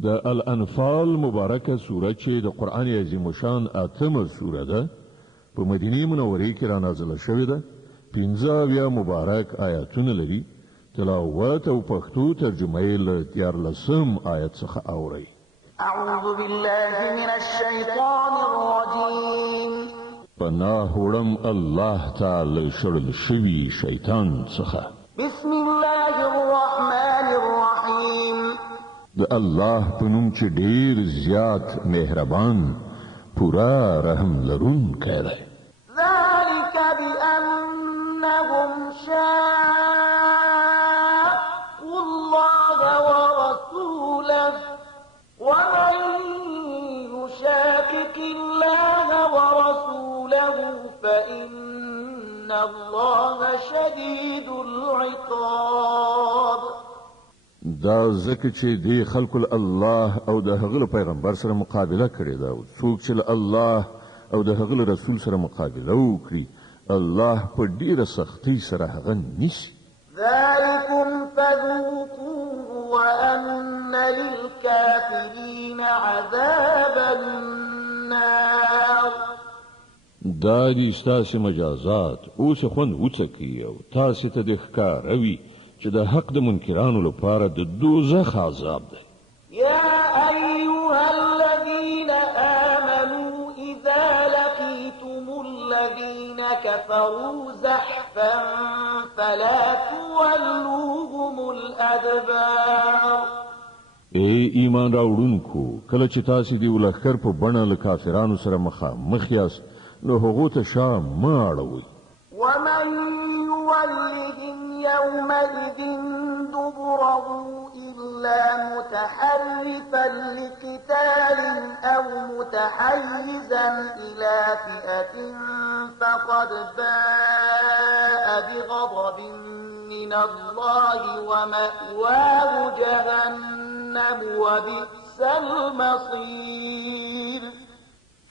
د الانفال مبارکه سوره چې د قران عظیم شان اتمه سوره ده په مدینه منوره کې را نازله شوې ده. 15 مبارک آیاتونه لري. تلاوت او پښتو ترجمه یې له 14 آیت څخه اوري. اعوذ بالله من الشیطان الرجیم. پناه وړم الله تعالی شړل شوی شیطان څخه. بسم الله الرحمن الرحیم. د الله په نوم چې ډیر زیات مهربان پورا رحم لرونکی دی. ذلك بأنهم شاقوا الله ورسوله ومن يشاقق الله ورسوله فإن الله شديد العقاب. دا ځکه چې دی خلق الله او د هغه پیغمبر سره مقابله کړې ده. څوک چې الله او د هغه رسول سره مقابله وکړي الله په ډیره سختۍ سره هغه نیسي. ذلكم فذوقوه وأن للكافرين عذاب النار. دا دي ستاسې مجازات اوس خوند وڅکي او تاسې ته د ښکاروي چې د حق د منکرانو لپاره د دوزخ عذاب ده. يا أيها الذين آمنوا إذا لقيتم الذين كفروا زحفا فلا تولوهم الأدبار. ای ایمان راوړونکو کله چې تاسې دی ولخر په بڼه له کافرانو سره مخ یاست نو هغو ته شا مه اړوئ. ومن يولهم يومئذ دبره إلا متحرفا لقتال أو متحيزا إلى فئة فقد باء بغضب من الله ومأواه جهنم وبئس المصير.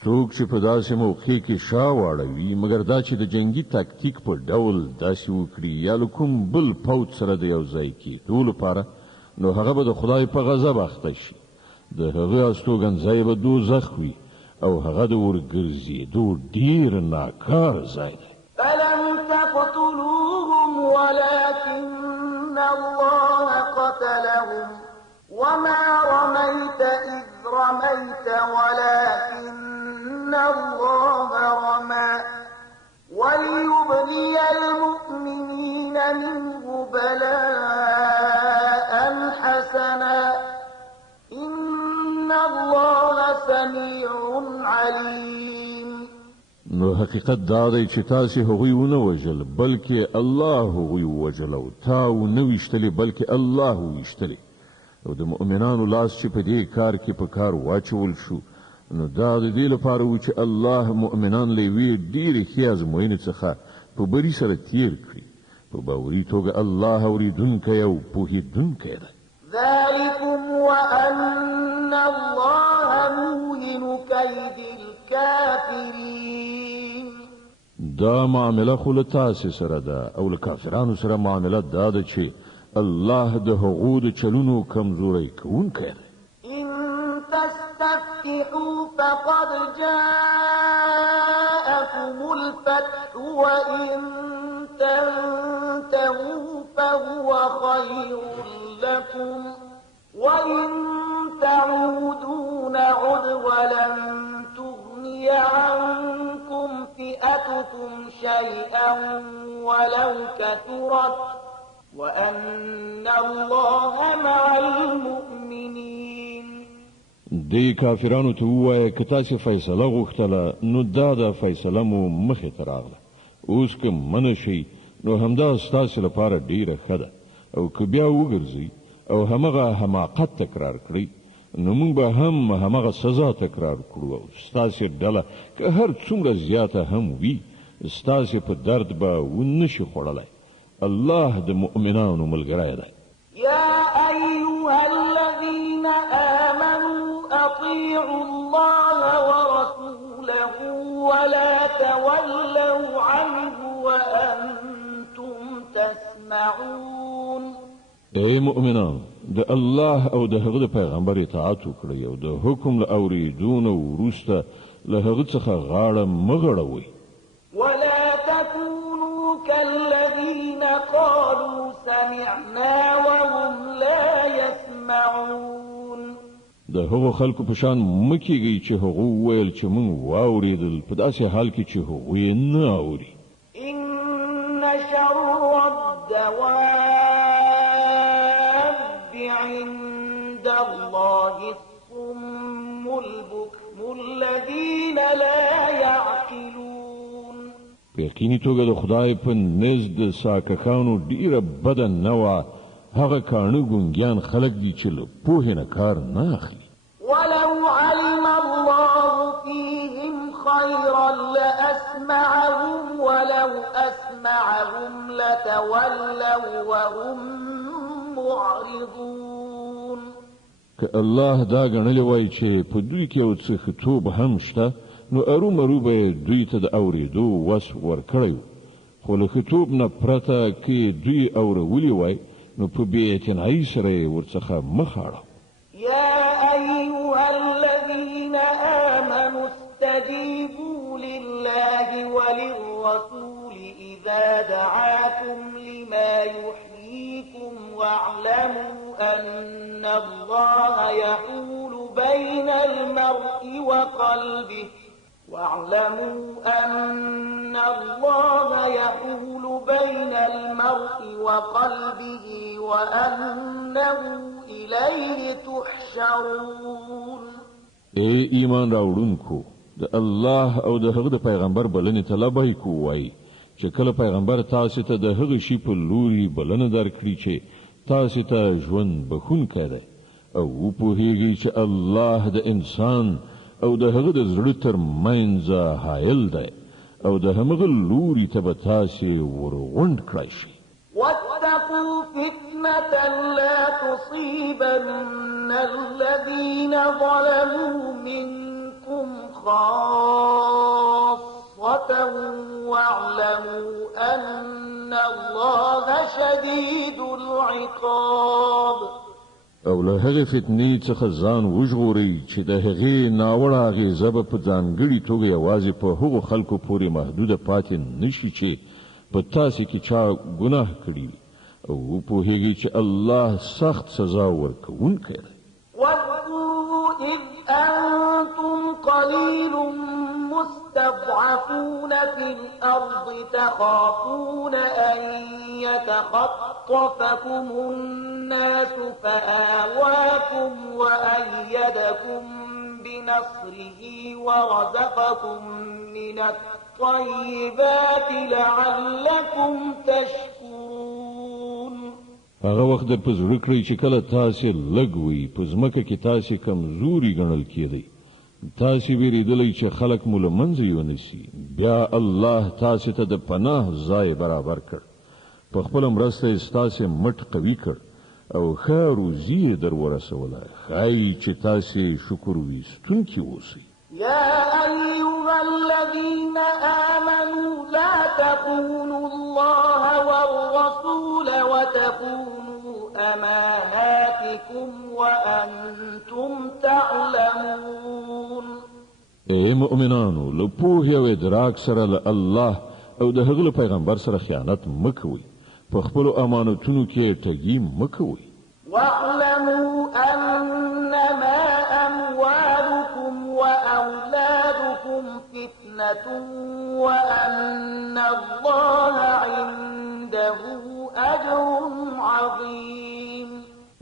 څوک چې په داسې موقع کې شا واړوي مګر دا چې د جنگي تاکتیک په ډول داسې وکړي یا له کوم بل پوځ سره د یو ځای کېدو لپاره نو هغه به د خدای په غضب اخته شي. د هغه استوګنځای به دوزخ وي او هغه د ورګرځېدو ډېر ناکار ځای دی. فلم تقتلوهم ولكن الله قتلهم وما رميت إذ رميت ولكن الله رمى وليبلي المؤمنين منه بلاء حسنا إن الله سميع عليم. نو حقیقت دا دی چې تاسې هغوی ونه وژل بلکې الله هغوی وژل او تا ونه ویشتلې بلکې الله ویشتلې او د مؤمنانو لاس چې په دې کار کې په کار واچول شو نو دا د دې لپاره و چې الله مؤمنان له یوې ډېرې ښې ازموینې څخه په بري سره تیر کړي. په باوري توګه الله اورېدونکی او پوهېدونکی دی. ذلكم وأن الله موهن كيد الكافرين. دا معامله خو له تاسې سره ده او له کافرانو سره معامله دا ده چې الله د هغو د چلونو کمزوری کوونکی دی. إن تستفتحوا فقد جاءكم الفتح وإن تنتهوا فهو خير لكم وإن تعودوا نعد ولن تغني عنكم فئتكم شيئا ولو كثرت وأن الله مع المؤمنين. دی کافرانو ته ووایه که تاسې فیصله غوښتله نو دا د فیصله مو مخې ته راغله. اوس که منع شئ نو همدا ستاسې لپاره ډیره ښه ده او که بیا وګرځئ او همغه حماقت تکرار کړئ نو موږ به هم همغه سزا تکرار کړو او ستاسې ډله که هر څومره زیاته هم وي ستاسې په درد به ونشي خوړلی. الله د مؤمنانو ملګری دی. يا أيها الذين آمنوا أطيعوا الله ورسوله ولا تولوا عنه وأنتم تسمعون. ای مؤمنان د الله او د هغه د پیغمبر اطاعت وکړئ او د حکم له اورېدو نه وروسته له هغه څخه غاړه مه غړوئ. ولا تكونوا كالذين قالوا سمعنا وهم لا يسمعون. د هغو خلکو په شان مه کیږئ چې هغو وویل چې موږ واورېدل په داسې حال کې چې هغوی یې نه اوري. إن شر الدواب عند الله الصم البكم الذين لا يعقلون. په یقیني توګه د خدای په نزد د ساکښانو ډیره بده نه وه هغه کاڼه ګونګیان خلک دي چې له پوهې نه کار نه اخلي. ولو علم الله فيهم خيرا لأسمعهم ولو أسمعهم لتولوا وهم معرضون. که الله دا ګڼلی وای چې په دوی کې یو څه ښه هم شته نو ارومرو به دوی ته د اورېدو وس ورکړی خو له ښه نه پرته که دوی اورولي وای نو په بې اعتنایي سره یې ورڅخه مخ اړه. يا أيها الذين آمنوا استجيبوا لله وللرسول إذا دعاكم لما يحييكم واعلموا أن الله يحول بين المرء وقلبه وأنه إليه تحشرون. ای ایمان راوړونکو د الله او د هغه د پیغمبر بلنې ته لبیک ووایئ چې کله پیغمبر تاسو ته د هغه شي په لوري بلنه درکړي چې تاسو ته ژوند بخښونکی دی او وپوهیږئ چې الله د انسان او د هغه د زړه تر منځه حایل دی او د همغه لوري ته به تاسې ورغونډ کړی شي. واتقوا فتنة لا تصيبن الذين ظلموا منكم خاصة واعلموا أن الله شديد العقاب. او له هغې فتنې څخه ځان وژغورئ چې د هغې ناوړه اغېزه به په ځانګړې توګه یوازې په هغو خلکو پورې محدوده پاتې نشي چې په تاسې کې چا ګناه کړي او وپوهیږئ چې الله سخت سزا ورکوونکی دی. واذكروا إذ أنتم قليل مستضعفون في الأرض تخافون أن يتخطفكم الناس فآواكم وأيدكم بنصره ورزقكم من الطيبات لعلكم تشكرون. هغه وخت در په زړه کړئ چې کله تاسې لږ وئ په ځمکه کې تاسې کمزوري ګڼل کېدئ تاسې ویرېدلی چې خلک مو له منځه یونیسي بیا الله تاسې ته د پناه ځای برابر کړ په خپله مرسته یې ستاسې مټ قوي کړ او ښه روزي یې در ورسوله ښایي چې تاسې شکر ویستونکي اوسئ. يا أيها الذين آمنوا لا تخونوا الله والرسول وتخونوا أماناتكم وأنتم تعلمون. ای مؤمنانو له پوهې او ادراک سره له الله او د هغه له پیغمبر سره خیانت مه کوئ په خپلو امانتونو کې ټګي مه کوئ. واعلموا أنما أموالكم وأولادكم فتنة وأن الله عنده أجر عظيم.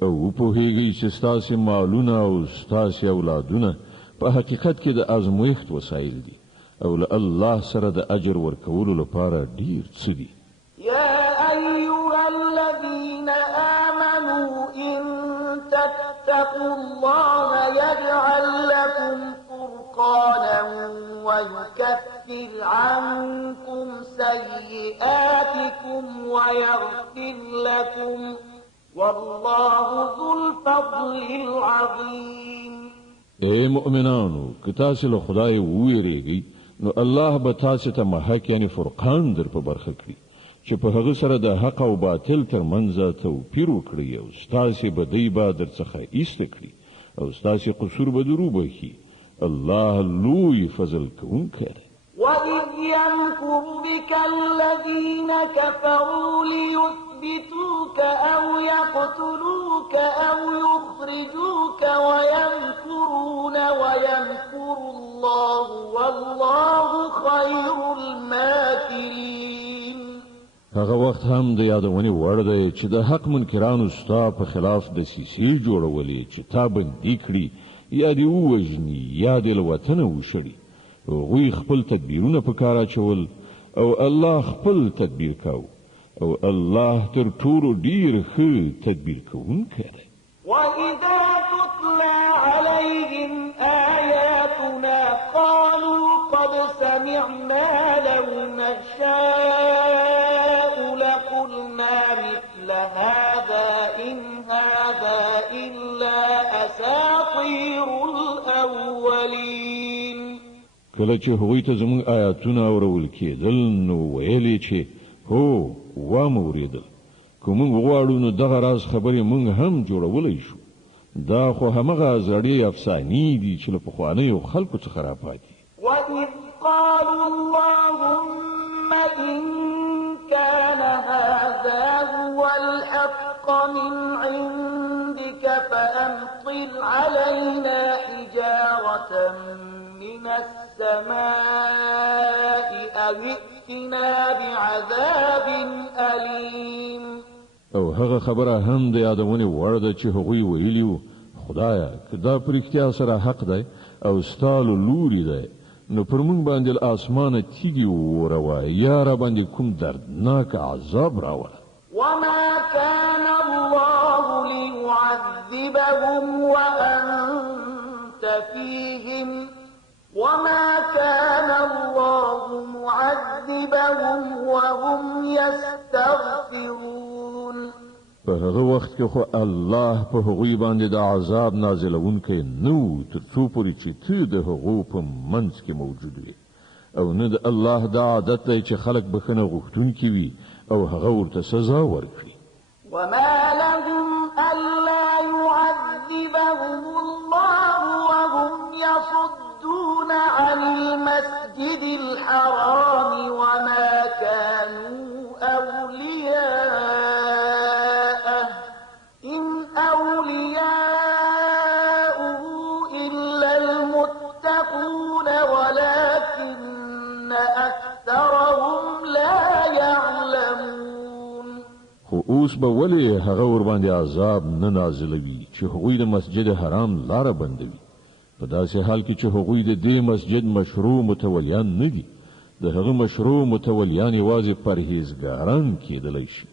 او پوهیږئ چې ستاسې مالونه او ستاسې اولادونه په حقیقت کې د ازمویښت وسایل دي او له الله سره د اجر ورکولو لپاره ډیر څه دي. يا أيها الذين آمنوا إن تتقوا الله يجعل لكم فرقانا ويكفر عنكم سيئاتكم ويغفر لكم والله ذو الفضل العظيم. اے مؤمنانو که تاسې له خدای وویریږئ نو الله به تاسې ته محک یعنی فرقان در په برخه کړي چې په هغه سره د حق او باطل ترمنځ توپیر وکړي او ستاسې بدی به درڅخه ایسته کړي او ستاسې قصور به درو بخي. الله لوی فضل کوونکی دی. وَإِذْ يَمْكُرُ بِكَ الَّذِينَ كَفَرُوا لِيُثْبِتُوكَ أَوْ يَقْتُلُوكَ أَوْ يُخْرِجُوكَ وَيَمْكُرُونَ وَيَمْكُرُ اللَّهُ وَاللَّهُ خَيْرُ الْمَاكِرِينَ. هغه وخت هم د یادونې وړ دی چې د حق منکرانو ستا په خلاف دسیسې جوړولې چې تا بندي کړي یا دې ووژني یا دې له وطنه وشړي. هغوی خپل تدبیرونه په کار اچول او الله خپل تدبیر کاو او الله تر ټولو ډیر ښه تدبیر کوونکی دی. وَإِذَا تُتْلَى عَلَيْهِمْ آيَاتُنَا قَالُوا قَدْ سَمِعْنَا لَوْ نَشَاءُ لَقُلْنَا مِثْلَ هَذَا إِنْ هَذَا إِلَّا أَسَاطِيرُ الْأَوَّلِينَ. کله چې هغوی ته زموږ آیاتونه اورول کېدل نو ویلې چې هو واوریدل، که موږ غواړو نو دغه راز خبرې موږ هم جوړولی شو. دا خو همغه زړې افسانې دي چې له پخوانیو خلکو څخه راپاتې. وَإِذْ قَالُوا اللَّهُمَّ إِن كَانَ هَذَا هُوَ الْحَقَّ مِنْ عِندِكَ فَأَمْطِرْ عَلَيْنَا حِجَارَةً مِنَ السَّمَاءِ أَوْ ائْتِنَا بِعَذَابٍ أَلِيمٍ. او هغه خبره هم د یادونې وړ ده چې هغوی ویلي وو خدایه که دا په رښتیا سره حق دی او ستا له لورې دی نو پر موږ باندې له اسمانه تیږې ووروه یا را باندې کوم دردناک عذاب راوله. وَمَا كَانَ اللَّهُ لِيُعَذِّبَهُمْ وَأَنْتَ فِيهِمْ وَمَا كَانَ اللَّهُ مُعَذِّبَهُمْ وَهُمْ يَسْتَغْفِرُونَ. په هغه وخت کې خو الله په هغوی باندې د عذاب نازلونکی نه و تر څو پورې چې ته د هغو په منځ کې موجود وي او نه د الله دا عادت دی چې خلک بخښنه غوښتونکي وي او هغه ورته سزا ورکړي. وَمَا لَهُمْ أَلَّا يُعَذِّبَهُمُ اللَّهُ وَهُمْ يَصُدُّونَ عَنِ الْمَسْجِدِ الْحَرَامِ وَمَا كَانُوا أَوْلِيَاءَهُ إِنْ أَوْلِيَاؤُهُ إِلَّا الْمُتَّقُونَ وَلَكِنَّ أَكْثَرَهُمْ لَا يَعْلَمُونَ. خو اوس به ولې هغه ور باندې عذاب نه نازلوي چې هغوی د مسجد حرام لاره بندوي په داسې حال کې چې هغوی د دې مسجد مشروع متولیان نه دي. د هغه مشروع متولیان یوازې پرهیزګاران کېدلی شي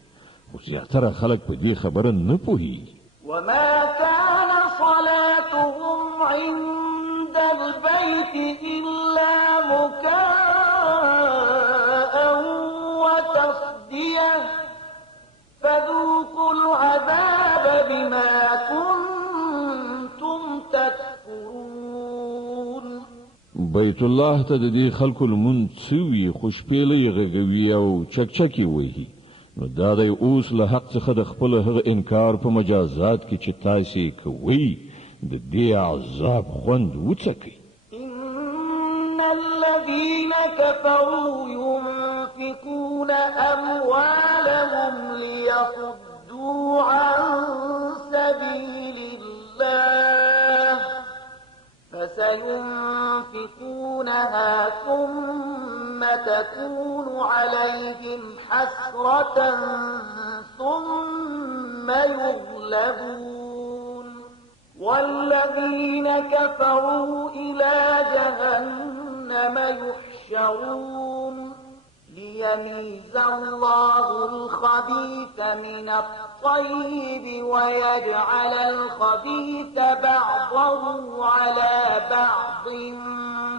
خو زیاتره خلک په دې خبره نه پوهېږي. وَمَا كَانَ صَلَاتُهُمْ عِندَ الْبَيْتِ إِلَّا مُكَاءً وَتَصْدِيَةً فَذُوقُوا الْعَذَابَ بِمَا كُنتُمْ تَكْفُرُونَ. بیت الله ته د دې خلکو لمونځ سوي خوشپېلۍ غږوي او چکچکې وهي نو دا دی اوس له حق څخه د خپل هغه انکار په مجازات کې چې تاسې کوئ د دې عذاب خوند وڅکئ. إِنَّ الَّذِينَ كَفَرُوا يُنْفِقُونَ أَمْوَالَهُمْ لِيَصُدُّوا عَنْ سَبِيلِ اللَّهِ فَسَيُنْفِقُونَهَا ثُمَّ تَكُونُ عَلَيْهِمْ حَسْرَةً ثُمَّ يُغْلَبُونَ وَالَّذِينَ كَفَرُوا إِلَى جَهَنَّمَ يُحْشَرُونَ لِيَمِيزَ اللَّهُ الْخَبِيثَ مِنَ الطَّيِّبِ وَيَجْعَلَ الْخَبِيثَ بَعْضَهُ عَلَى بَعْضٍ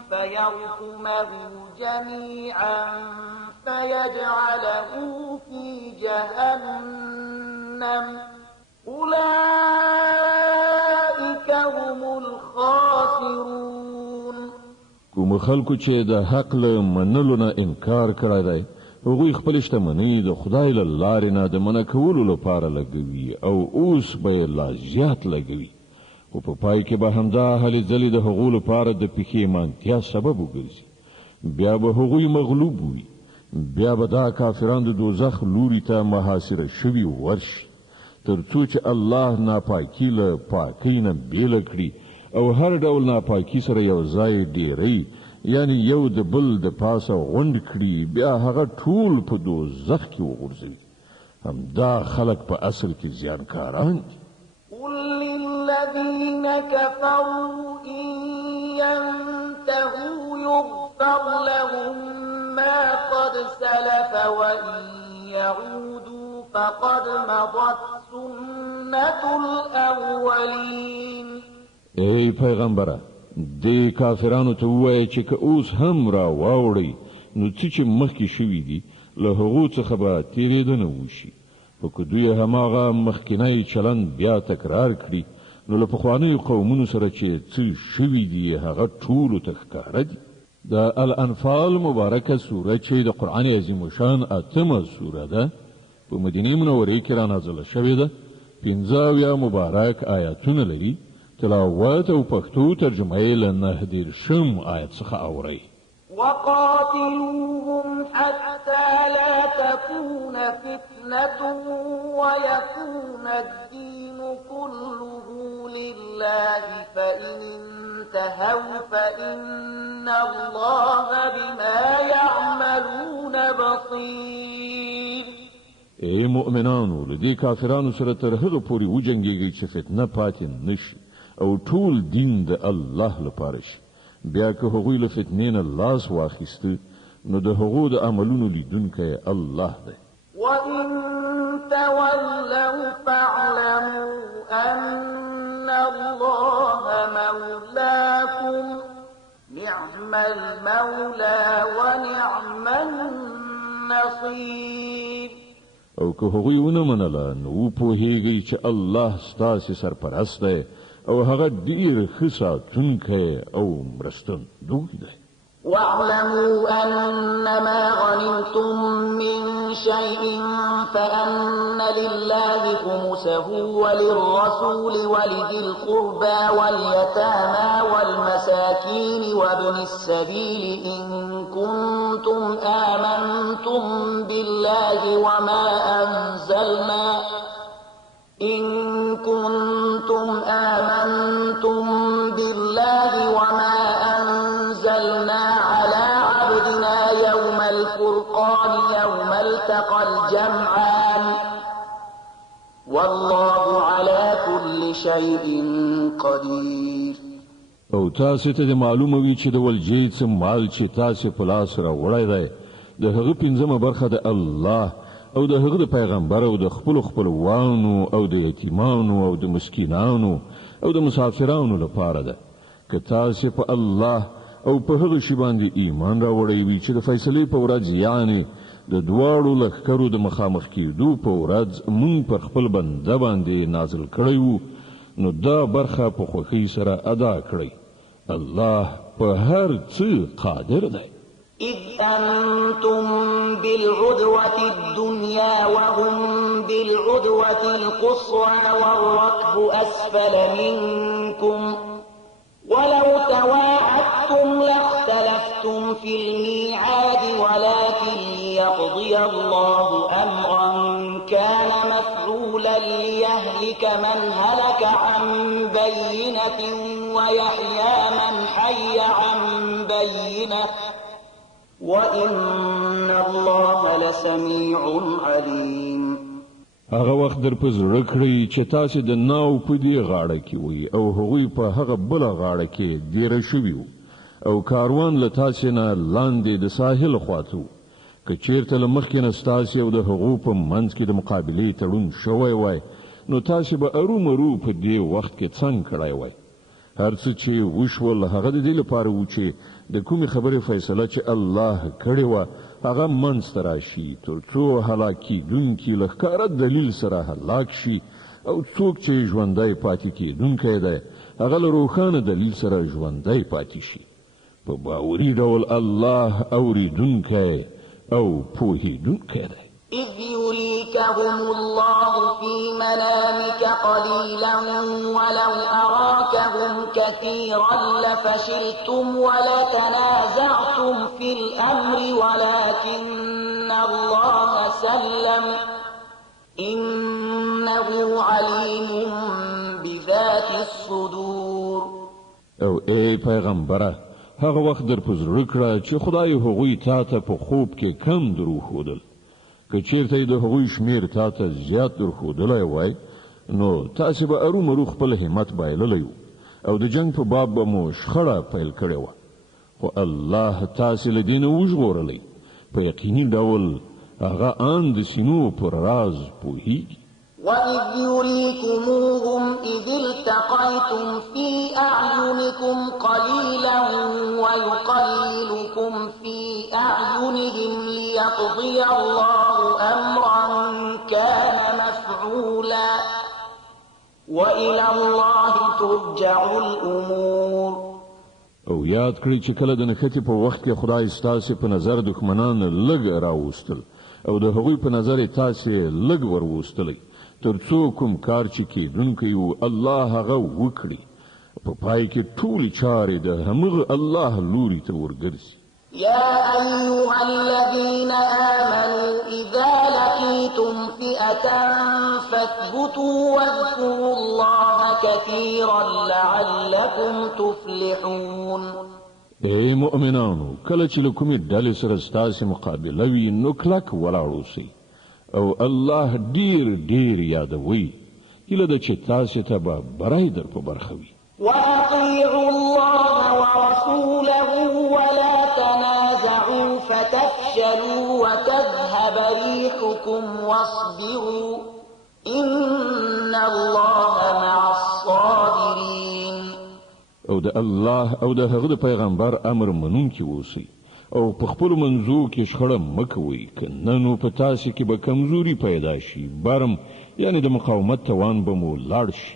فَيَرْكُمَهُ جَمِيعًا فَيَجْعَلَهُ فِي جَهَنَّمَ أُولَئِكَ هُمُ الْخَاسِرُونَ. کوم خلکو چې د حق له منلو نه انکار کړی دی هغوی خپل شتمنۍ د خدای له لارې نه د منع کولو لپاره لګوي او اوس به یې لا زیات لګوي، خو په پای کې به همدا هلې ځلې د هغو لپاره د پښیمانتیا سبب وګرځي. بیا به هغوی مغلوب وي، بیا به دا کافران د دوزخ لوري ته محاصره شوي ورشي، تر څو چې الله ناپاکي له پاکۍ نه بیله کړي او هر ډول ناپاکي سره یو ځای ډیری، یعنی یو د بل د پاسه غونډ کړي، بیا هغه ټول په دوزخ کې وغورځوي. همدا خلک په اصل کې زیانکاران دي. قل للذين كفروا إن ينتهوا يغفر لهم ما قد سلف وإن يعودوا فقد مضت سنة الأولين. ای پیغمبره، د کافرانو ته ووایه چې که اوس هم را واوړئ نو څه چې مخکې شوي دي له هغو څخه به تېرېدنه وشي، خو که دوی هماغه مخکینی چلند بیا تکرار کړي نو له پخوانیو قومونو سره چې څه شوي دي هغه ټولو ته ښکاره دي. د الانفال مبارکه سوره چې د قرآن عظیم الشان 8مه سوره ده، په مدینه منورې کې رانازله شوې ده، 15 مبارک آیاتونه لري. تلاوت او پښتو ترجمه یې له 9 آیت څخه اورئ. وقاتلوهم حتى لا تكون فتنة ويكون الدين كله لله فإن انتهوا فإن الله بما يعملون بصير. ای مؤمنانو، له دې کافرانو سره تر هغه پورې وجنګېږئ چې فتنه پاتې نشي او ټول دین د الله لپاره شي. بیا که هغوی له فتنې نه لاس واخیسته نو د هغو د عملونو لیدونکی الله دی. وَإِن تَوَلَّوْا فَاعْلَمُوا أَنَّ اللَّهَ مَوْلَاكُمْ نِعْمَ الْمَوْلَى وَنِعْمَ النَّصِيرُ. او که هغوی ونه منله نو پوهیږئ چې الله ستاسې سرپرست دی او هغه ډیر ښه ساتونکی او مرستندوی دی. واعلموا أنما غنمتم من شيء فأن لله خمسه وللرسول ولذي القربى واليتامى والمساكين وابن السبيل إن كنتم آمنتم بالله وما أنزلنا على عبدنا يوم الفرقان يوم التقى الجمعان والله على كل شيء قدير. او تاسو ته معلومه وي چې د ولجې څخه مال چې تاسو په لاس را وړای دی د هغه 15مه برخه د الله او د هغه پیغمبر او د خپلوانو او د یتیمانو او د مسکینانو او د مسافرانو لپاره ده. که تاسو په الله او په هغه شی باندې ایمان راوړی وي چې د فیصلې په ورځ یعنی د دواړو لښکرو د مخامخ کېدو په ورځ مونږ پر خپل بنده باندې نازل کړی وو، نو دا برخه په خوښۍ سره ادا کړئ. الله په هر څه قادر دی. إذ أنتم بالعدوة الدنيا وهم بالعدوة القصوى والركب أسفل منكم ولو تواعدتم لاختلفتم في الميعاد ولكن ليقضي الله أمرا كان مفعولا ليهلك من هلك عن بينة ويحيى من حي عن بينة وَإِنَّ اللَّهَ لَسَمِيعٌ عَلِيمٌ. هغه وخت در په زړه کړئ چې تاسو د ناو په دې غاړه کې وي او هغوی په هغه بل غاړه کې دیره شوي وو او کاروان له تاسو نه لاندې د ساحل خواته. که چیرته له مخکې نه ستاسو او د هغو په منځ کې د مقابلې تړون شوی وای نو تاسو به ارومرو په دې وخت کې څنګه کړای وای. هر څه چې وشول هغه د دې لپاره و چې د کومې خبرې فیصله چې الله کړې وه هغه منځته راشي تر څو هلاکېدونکي له ښکاره دلیل سره هلاک شي او څوک چې ژوندی پاتې کېدونکی دی هغه له روښانه دلیل سره ژوندی پاتې شي. په باوري ډول الله اوریدونکی او پوهیدونکی دی. إذ يريكهم الله في منامك قليلا ولو أراكهم كثيرا لفشلتم ولتنازعتم في الأمر ولكن الله سلم إنه عليم بذات الصدور. او ای پیغمبره هغه وخت در په زړه کړه چې خدای هغوی تا ته په خوب کې کم دروښودل. که چیرته د هغوی شمیر تا ته زیات درښودلی وای نو تاسې به ارومرو خپل همت بایللی وو او د جنګ په باب به مو شخړه پیل کړې وه، خو الله تاسې له دې نه وژغورلی. په یقیني ډول هغه ان د سینو پر راز پوهیږي. وَإِذْ يُرِيكُمُوهُمْ إِذِ الْتَقَيْتُمْ فِي أَعْيُنِكُمْ قَلِيلًا وَيُقَلِّلُكُمْ فِي أَعْيُنِهِمْ لِيَقْضِيَ اللَّهُ أَمْرًا كَانَ مَفْعُولًا وَإِلَى اللَّهِ تُرْجَعُ الْأُمُورُ. او یاد کړئ چې کله د نښتې په وخت کې خدای ستاسې په نظر دښمنان لږ راوستل او د هغوی په نظر تاسې لږ وروستلی، تر څو کوم کار چې کیدونکی و الله هغه وکړي. په پای کې ټولې چارې د همغه الله لوري ته ورګرځي. يا أيها الذين آمنوا إذا لقيتم فئة فاثبتوا واذكروا الله كثيرا لعلكم تفلحون. ای مؤمنانو کله چې له کومې ډلې سره ستاسې مقابله وي نو کلک ولاړ اوسئ او الله ډیر ډیر یادوئ. هیله ده چې تاسې ته به بری در په برخه وي. وأطيعوا الله ورسوله ولا تنازعوا فتفشلوا وتذهب ريحكم واصبروا إن الله مع الصابرين. او د الله او د هغه د پیغمبر امر منونکي اوسئ او په خپلو منځو کې شخړه مه کوئ، که نه نو په تاسې کې به کمزوري پیدا شي، برم یعنې د مقاومت توان به مو لاړ شي.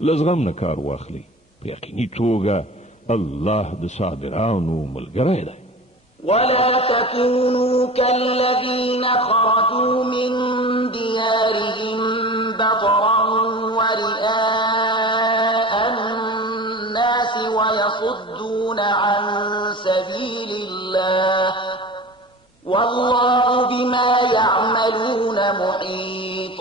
له زغم نه کار واخلئ، په یقیني توګه الله د صابرانو ملګری دی. ولا تكونوا كالذين خرجوا من ديارهم بطرا ورئاء الناس ويصدون عن سبيل الله والله بما يعملون محيط.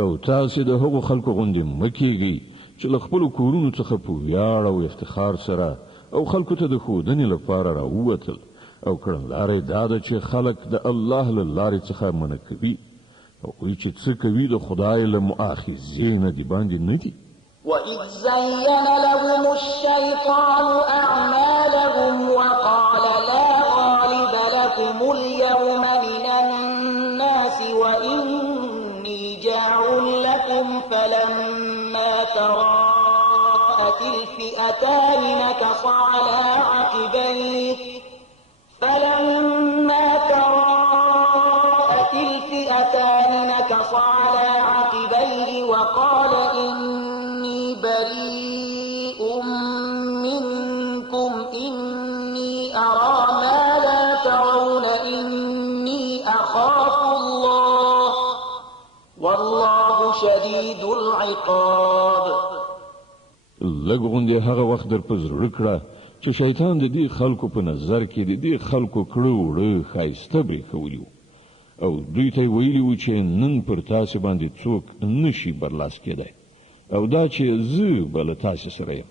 او تاسې د هغو خلکو غوندې مه کیږئ چې له خپلو کورونو څخه په ویاړ او افتخار سره او خلکو ته د ښودنې لپاره راووتل، او کړنلاره دا ده چې خلک د الله له لارې څخه منع کوي. هغوی چې څه کوي د خدای له مؤاخذې نه د باندې نه دي. وَإِذْ زَيَّنَ لَهُمُ الشَّيْطَانُ أَعْمَالَهُمْ وَقَالَ لَا غَالِبَ لَكُمُ الْيَوْمَ مِنَ النَّاسِ وَإِنِّي جَاعِلٌ لَكُمْ فَلَمَّا تَرَاءَتِ الْفِئَتَانِ نَكَصَ عَلَى عَقِبَيْهِ وَقَالَ إِنِّي بَرِيءٌ مِّنكُمْ إِنِّي أَرَىٰ مَا لَا تَرَوْنَ إِنِّي أَخَافُ اللَّهَ وَاللَّهُ شَدِيدُ الْعِقَابِ. لږ غوندې هغه وخت در په زړه کړه چې شیطان د دې خلکو په نظر کې د دې خلکو کړه وړه ښایسته برېښولي وو او دوی ته ویلي وو چې نن پر تاسې باندې څوک نشي برلاس کېدی او دا چې زه به له تاسې سره یم.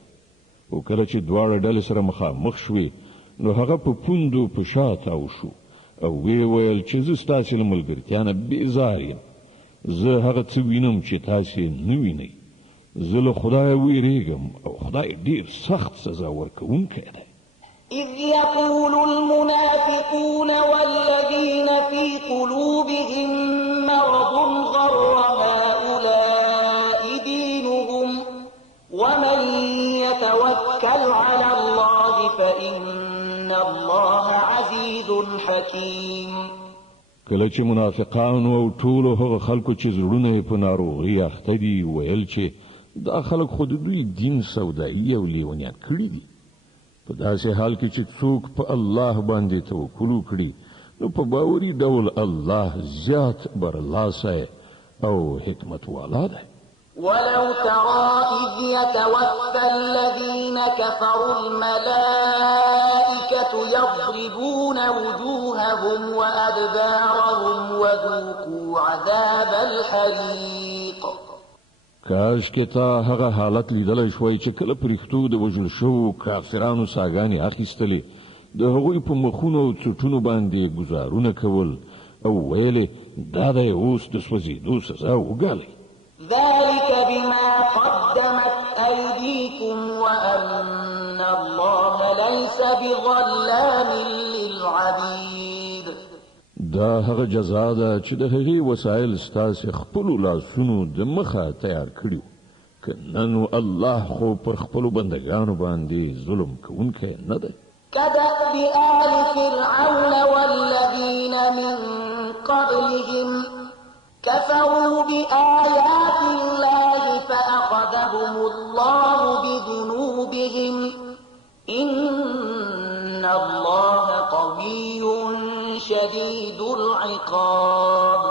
او کله چې دواړه ډلې سره مخامخ شوې نو هغه په پوندو په شا تاو شو او ویې ویل چې زه ستاسې له ملګرتیا نه بېزار یم. زه هغه څه وینم چې تاسې نه وینئ. زه له خدای ویریږم او خدای ډیر سخت سزا ورکوونکی دی. إذ يقول المنافقون والذين في قلوبهم مرض غر هؤلاء دينهم ومن يتوكل على الله فإن الله عزيز حكيم. کله چې منافقانو او ټولو هغه خلکو چې زړونه یې په ناروغۍ اخته دي ویل چې دا خلک خو د دوی دین سودایي او لیونیان کړي دي. په داسې حال کې چې څوک په الله باندې توکل وکړي نو په باوري ډول الله زیات برلاسی او حکمت والا دی. ولو ترى إذ يتوفى الذين كفروا الملائكة يضربون وجوههم وأدبارهم وذوقوا عذاب الحريق. کاش کې تا هغه حالت لیدلی شوی چې کله پرښتو د وژل شوو کافرانو ساګانې اخیستلې، د هغوی په مخونو او څټونو باندې ګزارونه کول او ویلې دا دی اوس د سوځېدو سزا وګالئ. ذلك بما قدمت أيديكم وأن الله ليس بظلام للعبيد. دا هغه جزا ده چې د هغې وسایل ستاسې خپلو لاسونو د مخه تیار کړي، که نه نو الله خو پر خپلو بندګانو باندې ظلم کوونکی نه دی. كدأب آل فرعون والذين من قبلهم كفروا بآيات الله فأخذهم الله بذنوبهم إن الله قوي شديد العقاب.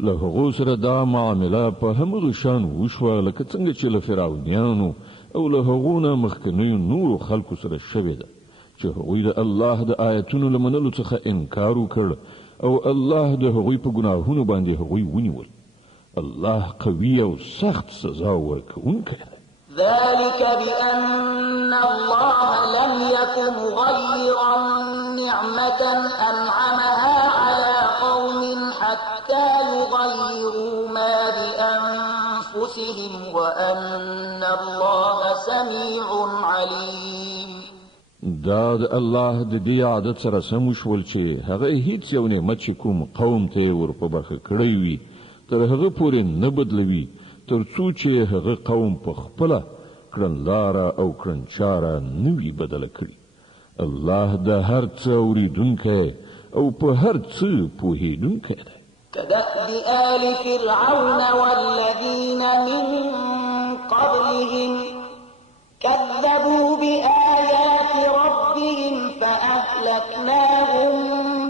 له هغو سره دا معامله په همغه شان وشوه لکه څنګه چې له فرعونیانو او له هغو نه مخکنیو نورو خلکو سره شوې ده چې هغوی د الله د آیتونو له منلو څخه انکار وکړ او الله د هغوی په ګناهونو باندې هغوی ونیول. الله قوي او سخت سزا ورکوونکی دی. ذلك بأن الله لم يكن مغيرا نعمة أنعمها على قوم حتى يغيروا ما بأنفسهم وأن الله سميع عليم. دا د الله د دې عادت سره سم شول چې هغه هیڅ یو نعمت چې کوم قوم ته ورپبخه کړی وي تر هغه پورې نه بدلوي تر څو چې هغه قوم په خپله کړنلاره او کړنچاره نه وي بدله کړي. الله د هر څه اورېدونکی او په هر څه پوهېدونکی دی. كدأب آل فرعون والذين من قبلهم كذبوا بآيات ربهم فأهلكناهم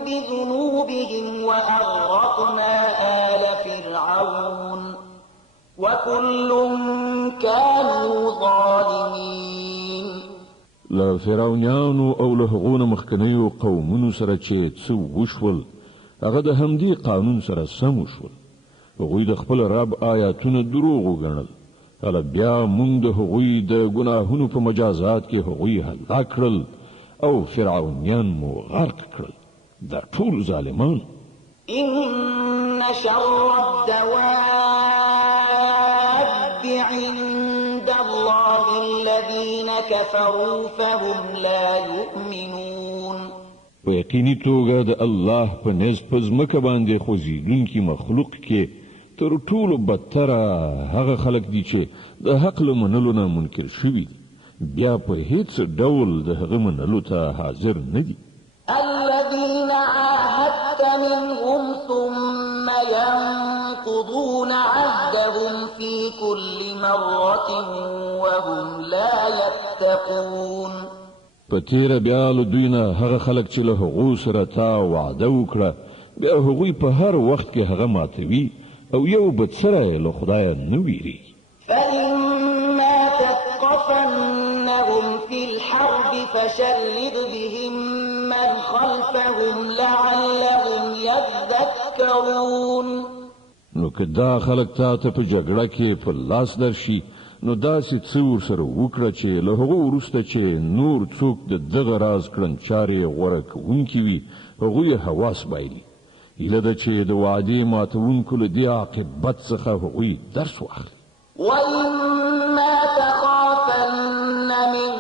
بذنوبهم وأغرقنا آل فرعون وكل كانوا ظالمين. له فرعونیانو او له هغو مخکنیو قومونو سره چې څه وشول هغه د همدې قانون سره سم وشول. هغوی د خپل رب آیاتونه دروغ وګڼل. کله بیا موږ د هغوی د ګناهونو په مجازات کې هغوی هلاک کړل او فرعونیان مو غرق کړل. دا ټول ظالمان. إن شر الدواب عند الله الذين كفروا فهم لا يؤمنون. په یقیني توګه د الله په نزد په ځمکه باندې خوځېدونکي مخلوق کې تر ټولو بدتره هغه خلک دي چې د حق له منلو نه منکر شوي دي، بیا په هیڅ ډول د هغه منلو ته حاضر نه دي. الذين عاهدت منهم ثم ينقضون عهدهم في كل مرة وهم لا يتقون. په تیره بیا له دوی نه هغه خلک چې له هغو سره تا وعده وکړه بیا هغوی په هر وخت کې هغه ماتوي او یو بد سره له خدایه نه ویریږي. فإما تثقفنهم في الحرب فشرد بهم من خلفهم لعلهم يذكرون. نو که دا خلک تا ته په جګړه کې په لاس درشي نو داسې څه ورسره وکړه چې له هغو وروسته چې نور څوک د دغه راز کړنچارې غوره کوونکي وي هغوی حواس بایلي. هیله ده چې د وعدې ماتوونکو له دې عاقبت څخه هغوی درس واخلي. وإما تخافن من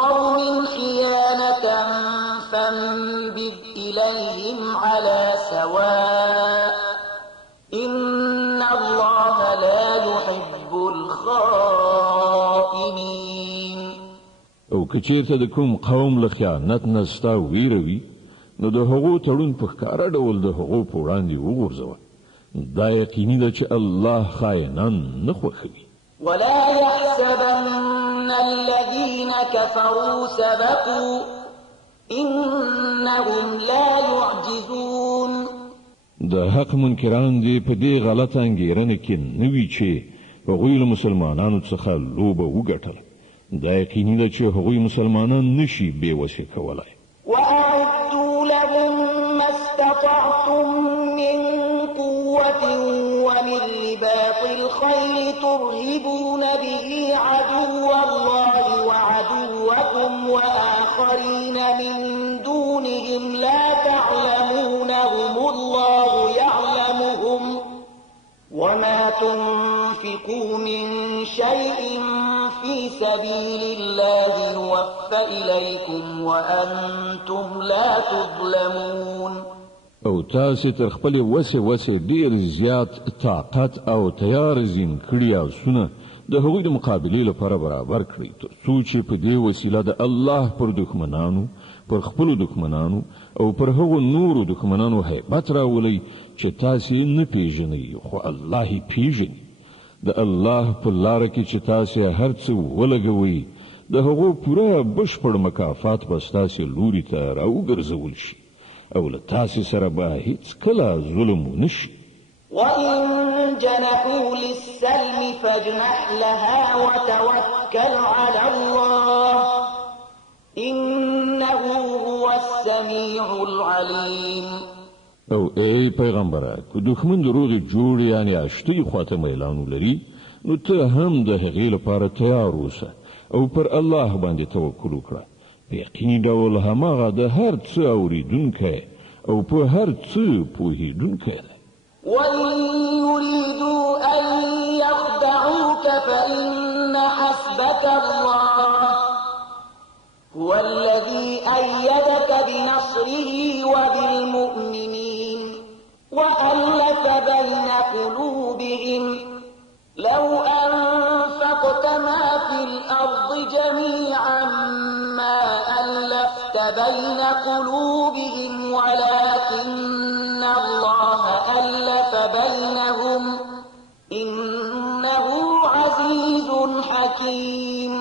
قوم خيانة فانبذ إليهم على سواء إن الله لا يحب الخائنين. او که چیرته د کوم قوم له خیانت نه ستا ویره وي نو د هغو تړون په ښکاره ډول د هغو په وړاندې وغورځوه. دا یقیني ده چې الله خائنان نه خوښوي. ولا يحسبن الذين كفروا سبقوا إنهم لا يعجزون. د حق منکران دی په دې غلط انګیرنه کې نوی چې هغوی له مسلمانانو څخه لوبه وګټله. دا یقیني ده چې هغوی مسلمانان نشي بې وسې کولای. وأعدوا لهم ما استطعتم من قوة ومن رباط الخيل ترهبون به عدو الله وعدوكم وآخرين من دونهم لا تعلمونهم الله يعلمهم وما تنفقوا من شيء في سبيل الله يوفى إليكم وأنتم لا تظلمون. او تاسو تر خپل وسه ډیر زیات طاقت او تیار زین کړی اوسونه د هغوی د مقابلې لپاره برابر کړی تر څو چې په دې وسیله د الله پر دښمنانو پر خپل دښمنانو او پر هغو نورو دښمنانو هیبت راولي چې تاسو نه پیژنئ خو الله یې پیژني. د الله په لاره کې چې تاسو هر څه ولګوئ د هغو پوره بشپړ مکافات به ستاسو لوري ته راوګرځول شي او له تاسو سره به هیڅ کله ظلم ونشي. وإن جنحوا للسلم فاجنح لها وتوكل على الله إنه هو السميع العليم. او ای پیغمبره که دښمن د روغې جوړې یعنې اشتۍ خواته میلان ولري نو ته هم د هغې لپاره تیار اوسه او پر الله باندې توکل وکړه. په یقیني ډول هماغه د هر څه اورېدونکی او په هر څه پوهېدونکی دی. وإن يريدوا أن يخدعوك فإن حسبك الله هو الذي أيدك بنصره وبالمؤمنين وألف بين قلوبهم لو أنفقت ما في الأرض جميعا ما ألفت بين قلوبهم ولكن الله ألف بينهم إنه عزيز حكيم.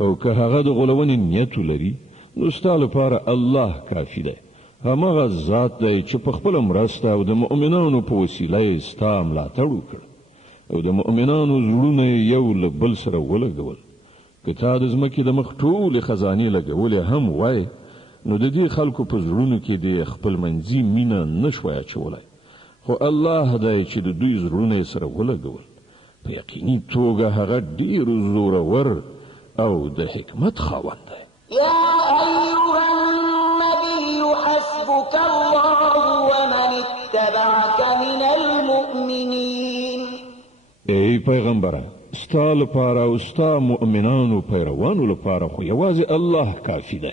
او که هغه د غولونې نیت ولري نو ستا لپاره الله کافي دی. هماغه ذات دی چې په خپله مرسته او د مؤمنانو په وسیله یې ستا ملاتړ وکړ او د مؤمنانو زړونه یو له بل سره ولګول. که تا د ځمکې د مخ ټولې خزانې لګولې هم وای نو د دې خلکو په زړونو کې د خپل منځي مینه نشوای اچولی خو الله دی چې د دوی زړونه یې سره ولګول. په یقیني توګه هغه ډېر زورور او د حکمت خاوند دی. يا أيها النبي حسبك الله ومن اتبعك من المؤمنين. ای پیغمبره ستا لپاره او ستا مؤمنانو پیروانو لپاره خو یوازې الله کافي دی.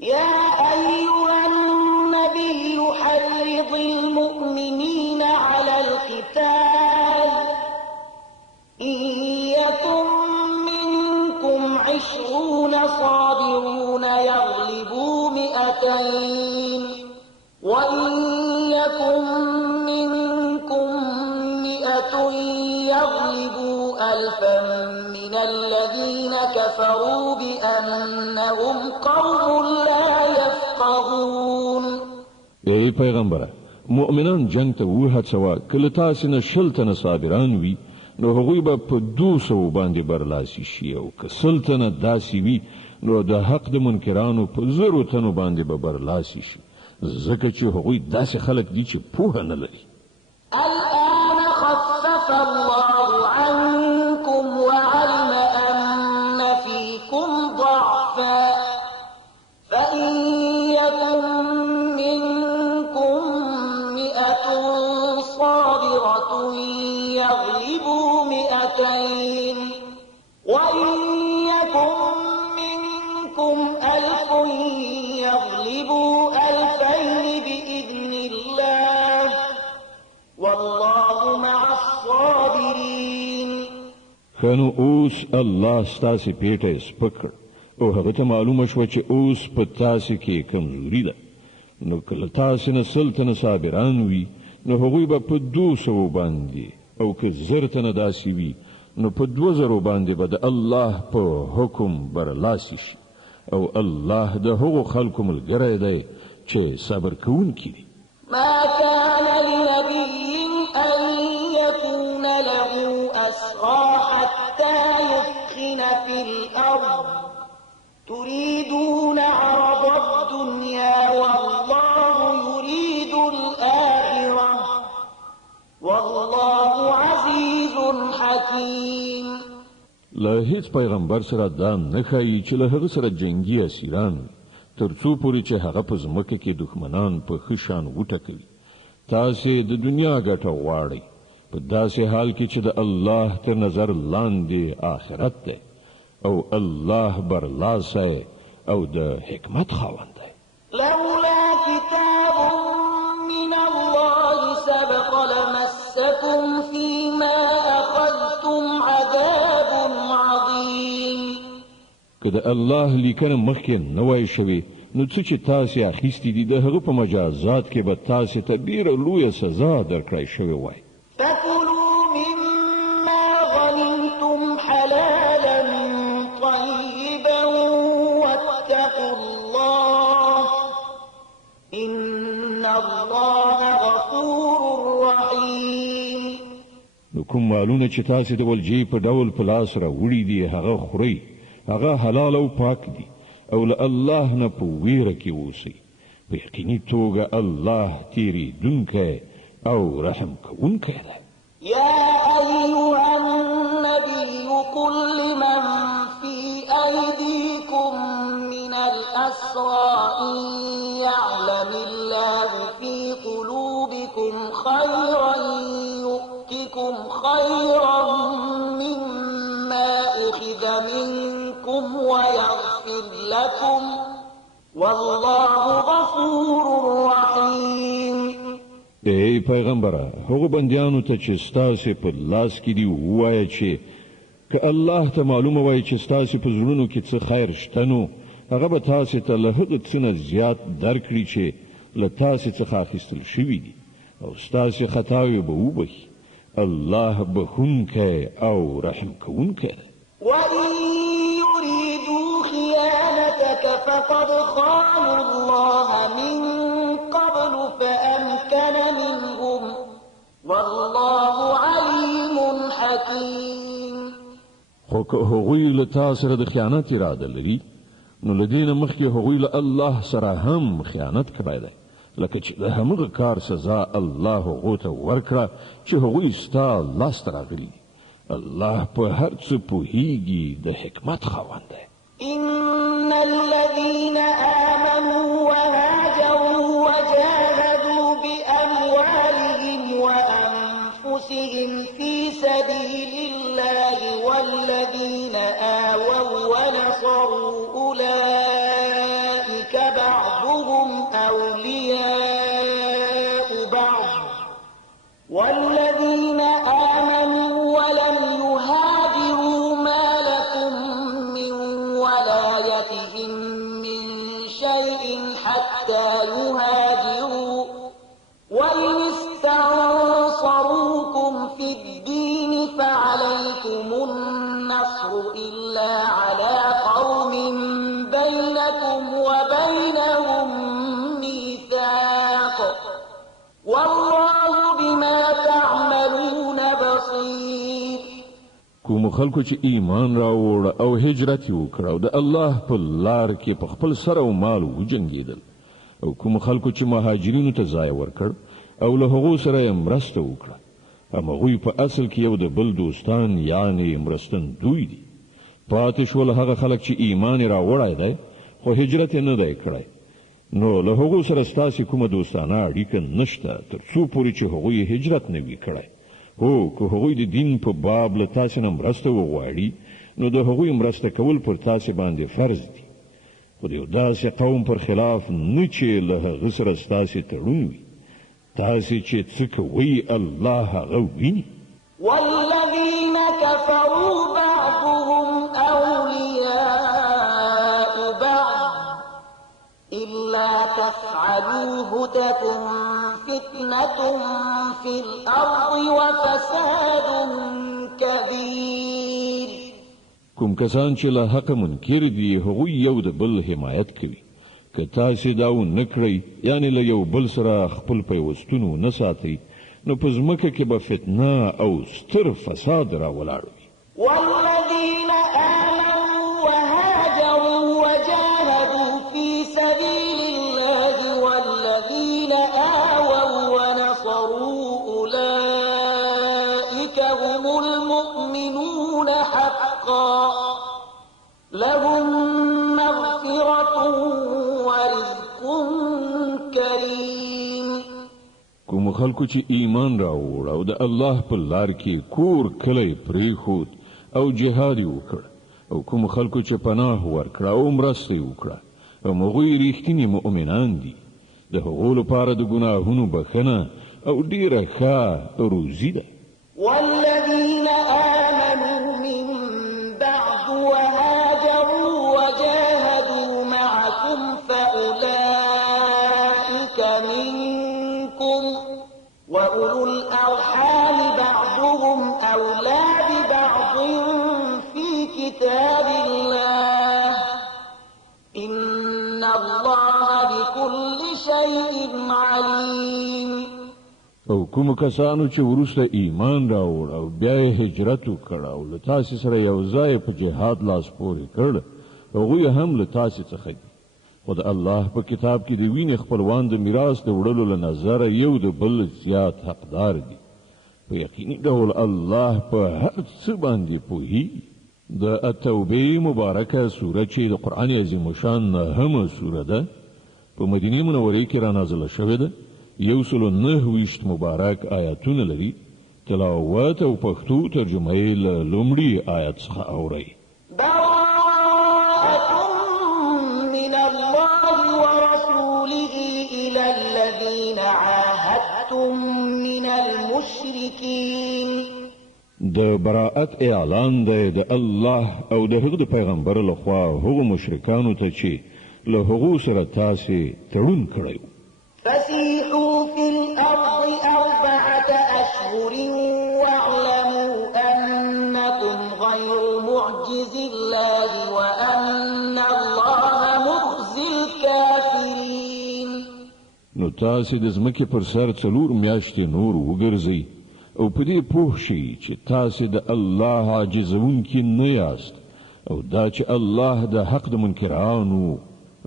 يا أيها النبي حرض المؤمنين على القتال إن يكن منكم 20 صابرون يغلبوا 200 وإن يكن منكم 100 يغلبوا 1000 من الذين كفروا بأنهم قوم لا يفقهون. ای پیغمبره مؤمنان جنگ ته وهڅوه کله تاسو نه 100 تنه صابران وي نو هغوی به په 200 باندې برلاسي شي او که 100 تنه داسې وي نو د حق د منکرانو په 0 تنو باندې به برلاسي شي ځکه چې هغوی داسې خلک دي چې پوهه نه لري. الآن خفف الله عنكم وعلم أن فيكم ضعفا فإن يكن منكم 100 صابرة يغلبوا 200 وإن يكن منكم 1000 يغلبوا 2000 بإذن الله والله مع الصابرين. خنو اوس الله ستاسې پیټه سپکړ او هغه ته معلومه شوه چې اوس په تاسې کې کمزوري ده نو کله تاسې نه 100 تنه صابران وي نو هغوی به په 200 باندې او که 1000 تنه داسې وي نو په 2000 باندې به د الله په حکم برلاسي شي او الله د هغو خلکو ملګری دی چې صبر کوونکي دي. ما كان لنبي أن يكون له أسرى حتى يثخن في الأرض تريدون عرض الدنيا والله يريد الآخرة والله عزيز حكيم. له هیڅ پیغمبر سره دا نه ښایي چې له هغه سره جنگي اسیران وي تر څو پورې چې هغه په ځمکه کې دښمنان په ښه شان وټکوي. تاسې د دنیا ګټه غواړئ په داسې حال کې چې د الله تر نظر لاندې آخرت دی او الله برلاسی او د حکمت خاوند دی. لولا كتاب من الله سبق لمسكم فيما أخذتم عذاب عظيم. که د الله لیکنه مخکې نه وای شوې نو څه چې تاسې اخیستي دي د هغه په مجازات کې به تاسې ته ډېره لویه سزا درکړی شوې وای. فكلوا مما غنمتم حلالا طيبا واتقوا الله إن الله غفور رحيم. نو کوم مالونه چې تاسې د ولجې په ډول په لاس راوړي دي هغه خورئ، هغه حلال او پاک دي او له الله نه په ویره کې اوسئ. په یقیني توګه الله تیریدونکی او رحم کوونکی دی. يا أيها النبي قل لمن في أيديكم من الأسرى إن يعلم الله في قلوبكم خيرا يؤتكم خيرا مما أخذ منكم ويغفر لكم والله غفور رحيم. ای پیغمبره هغه بندیانو ته چې ستاسې په لاس کې دي ووایه چې که الله ته معلومه وای چې ستاسې په زړونو کې څه خیر شته نو هغه به تاسې ته له هغه څه نه زیات درکړي چې له تاسې څخه اخیستل شوي دي او ستاسې خطاوې به وبخي. الله بخونکی او رحم کوونکی دی. وإن يريدوا خيانتك فقد خانوا الله من قبل فأمكن منهم والله عليم حكيم. خو که هغوی له تا سره د خیانت اراده لري نو له دې نه مخکې هغوی له الله سره هم خیانت کړی دی لکه چې د همغه کار سزا الله هغو ته ورکړه چې هغوی ستا لاسته راغلي دي. الله په هر څه پوهیږي د حکمت خاوند دی. إن الذين آمنوا وهاجروا وجاهدوا بأموالهم وأنفسهم في سبيل الله والذين آووا ونصروا أولئك بعضهم أولياء بعض والذين آمنوا ولم يهاجروا ما لكم من ولايتهم من شيء حتى يهاجروا وإن استنصروكم في الدين فعليكم النصر إلا على قوم بينكم وبينهم ميثاق والله بما تعملون بصير. کوم خلکو چې ایمان راوړ او هجرت وکړ او د الله په لار کې په خپل سر او مال وجنګیدل او کوم خلکو چې مهاجرینو ته ځای ورکړ او له هغو سره یې مرسته وکړه همغوی په اصل کې یو د بل دوستان یعنی مرستن دوی دي. پاتې شول هغه خلک چې ایمان راوړی دی خو هجرت نه دی کړی نو له هغو سره ستاسې کومه دوستانه اړیکه نشته تر څو پورې چې هغوی هجرت نه وي کړی. هو که هغوی د دین په باب له تاسې نه مرسته وغواړي نو د هغوی مرسته کول پر تاسې باندې فرض دي خو د یو داسې قوم پر خلاف نه چې له هغه سره ستاسې تړون وي. تاسې چې څه کوئ الله هغه ویني. والذين كفروا بعضهم أولياء بعض إلا تفعلوه تكن فتنة في الأرض وفساد كبير. کوم کسان چې له حق منکر دي هغوی یو د بل حمایت کوي که تاسې دا ونه کړئ یعنی له یو بل سره خپل پیوستون ونه ساتئ نو په ځمکه کې به فتنه او ستر فساد راولاړ وي والذين آمنوا وهاجروا وجاهدوا في سبيل الله والذين آووا ونصروا أولئك هم المؤمنون حقا لهم مغفرة ورزق كريم کوم خلکو چې ایمان راوړ او د الله په لار کې کور کلی پریښود او جهاد وکړ او کوم خلکو چې پناه ورکړه او مرسته وکړه هغوی ریښتیني مؤمنان دي د هغو لپاره د ګناهونو بخښنه او ډیره ښه روزي ده والذين آمنوا من بعد وهاجروا وجاهدوا معكم فأولئك منكم وأولو الأرحام بعضهم أولى ببعض في كتاب الله إن الله بكل شيء عليم او کوم کسانو چې وروسته ایمان راوړ او بیا هجرت وکړ او له تاسې سره یو ځای په جهاد لاس پورې کړ هغوی هم له تاسې څخه دي خو د الله په کتاب کې د وینې خپلوان د میراث د وړلو له نظره یو د بل زیات حقدار دي په یقیني ډول الله په هر څه باندې پوهیږي د التوبې مبارکه سوره چې د قرآن عظیم شان نهمه سوره ده په مدینه منورې کې را نازله شوې ده 109 مبارک آیاتونه لري تلاوت او پښتو ترجمه یې له لومړي آیت څخه اورئ براءة من الله ورسوله إلى الذين عاهدتم من المشركين د براءت اعلان دی د الله او د هغه د پیغمبر لخوا هغو مشرکانو ته چې له هغو سره تاسې تړون کړی فسيحوا في الأرض 4 أشهر واعلموا أنكم غير معجز الله وأن الله مخزي الكافرين نو تاسې د ځمکې پر سر 4 میاشتې نور وګرځئ او په دې پوه شئ چې تاسې د الله عاجزونکي نه یاست او دا چې الله د حق د منکرانو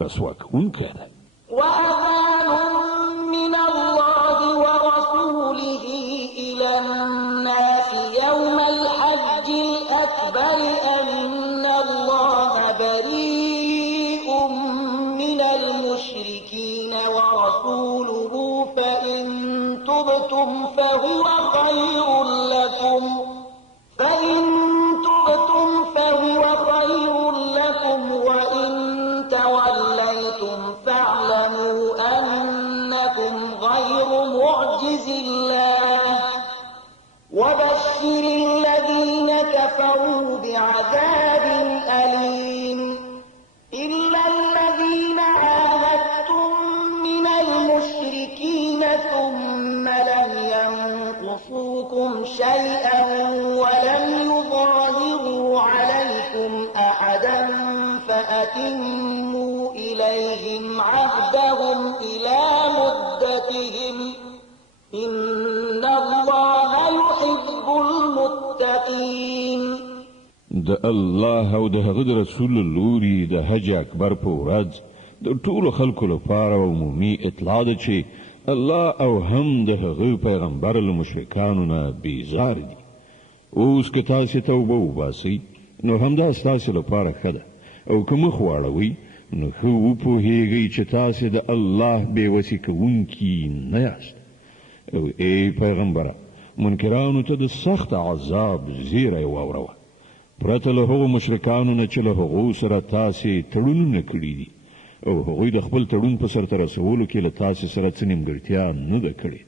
رسوا کوونکی دی من الله ورسوله إلى الناس يوم الحج الأكبر أن الله بريء من المشركين ورسوله فإن تبتم فهو خير لكم وإن توليتم فاعلموا أنكم غير معجز الله وبشر الذين كفروا بعذاب أليم إلا الذين عاهدتم من المشركين ثم لم ينقصوكم شيئا ولم يظاهروا عليكم أحدا فأتموا إليهم عهدهم إلى مدتهم إن الله يحب المتقين د الله او د هغه رسول لوري د حج اکبر په ورځ د ټولو خلکو لپاره عمومي اطلاع ده چې الله او هم د هغه پیغمبر له مشرکانو نه بیزار دي اوس که تاسې توبه وباسئ نو همدا ستاسې لپاره ښه ده او که مخ واړوئ نو ښه وپوهیږئ چې تاسې د الله بېوسي کوونکي نه یاست او ای پیغمبره منکرانو ته د سخت عذاب زیری واوروه پرته له هغو مشرکانو نه چې له هغو سره تاسې تړونونه کړي دي او هغوی د خپل تړون په سرته رسولو کې له تاسې سره څه نیمګړتیا نه ده کړې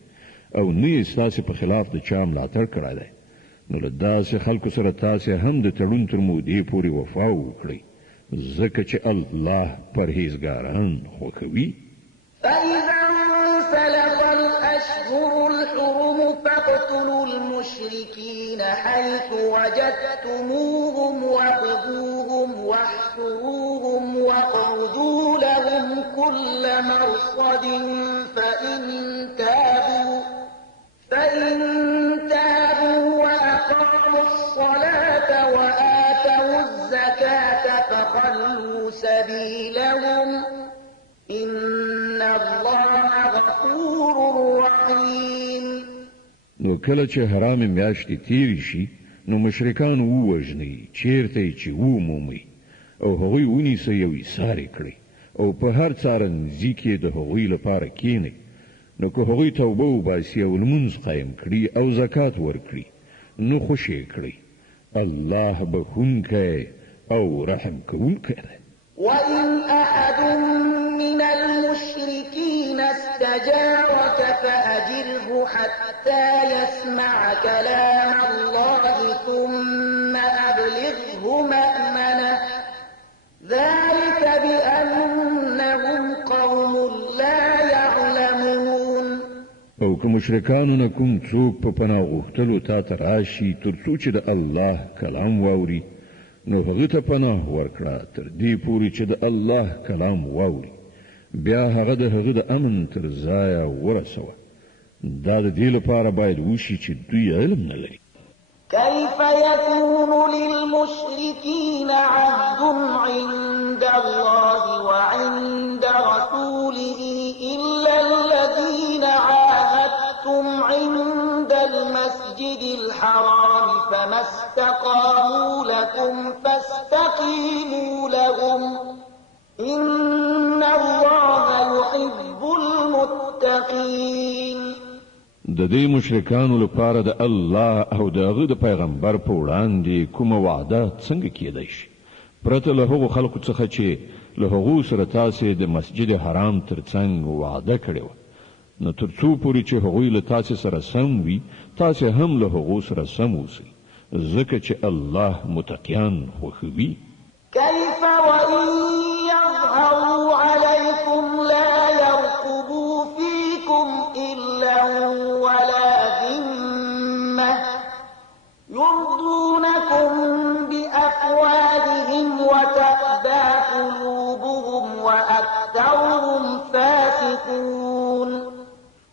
او نه یې ستاسې په خلاف د چا ملاتړ کړی دی نو له داسې خلکو سره تاسې هم د تړون تر مودې پورې وفا وکړئ ځکه چې الله پرهیزګاران خوښوي فإذا انسلخ الأشهر الحرم فاقتلوا المشركين حيث وجدتموهم وخذوهم واحصروهم واقعدوا لهم كل مرصد فإن تابوا وأقاموا الصلاة وآتوا الزكاة فخلوا سبيلهم إن الله غفور رحيم. نو کله چې حرام میاشتې تیری شي نو مشرکان ووژنئ چیرته چې ومومئ او هغوی ونیسئ او ایثار کړئ او په هر څارنځي کې د هغوی لپاره کینئ. نو که هغوی توبه وباسي او لمونځ قایم کړي او زکات ورکړي نو خوشی کړئ. الله بخونکی او رحم کوونکی دی. وإن أحد من المشركين استجارك فأجره حتى يسمع كلام الله ثم أبلغه مأمنه ذلك بأنهم قوم لا يعلمون. او که مشرکانو نه کوم څوک په پناه غوښتلو تا ته راشي تر څو چې د الله کلام واوري نو هغه ته پناه ورکړه تر دې پورې چې د الله کلام واوري بیا هغه د امن تر ځایه ورسوه. دا د دې لپاره باید وشي چې دوی علم نه لري. كيف يكون للمشركين عهد عند الله وعند رسوله إلا الذين عاهدتم عند المسجد الحرام فما استقاموا لكم فاستقيموا لهم إن الله يحب المتقين. د دې مشرکانو لپاره د الله او دغه د پیغمبر په وړاندې کومه وعده څنګه کېدای شي پرته له هغو خلکو څخه چې له هغو سره تاسې د مسجد حرام ترڅنګ وعده کړې وه نو تر څو پورې چې هغوی له تاسې سره سم وي تاسې هم له هغو سره سم اوسئ ځکه چې الله متقیان خوښوي. كيف وإن يظهروا عليكم لا يرقبوا فيكم إلا ولا ذمة يرضونكم بأفواههم وتأبى قلوبهم وأكثرهم فاسقون.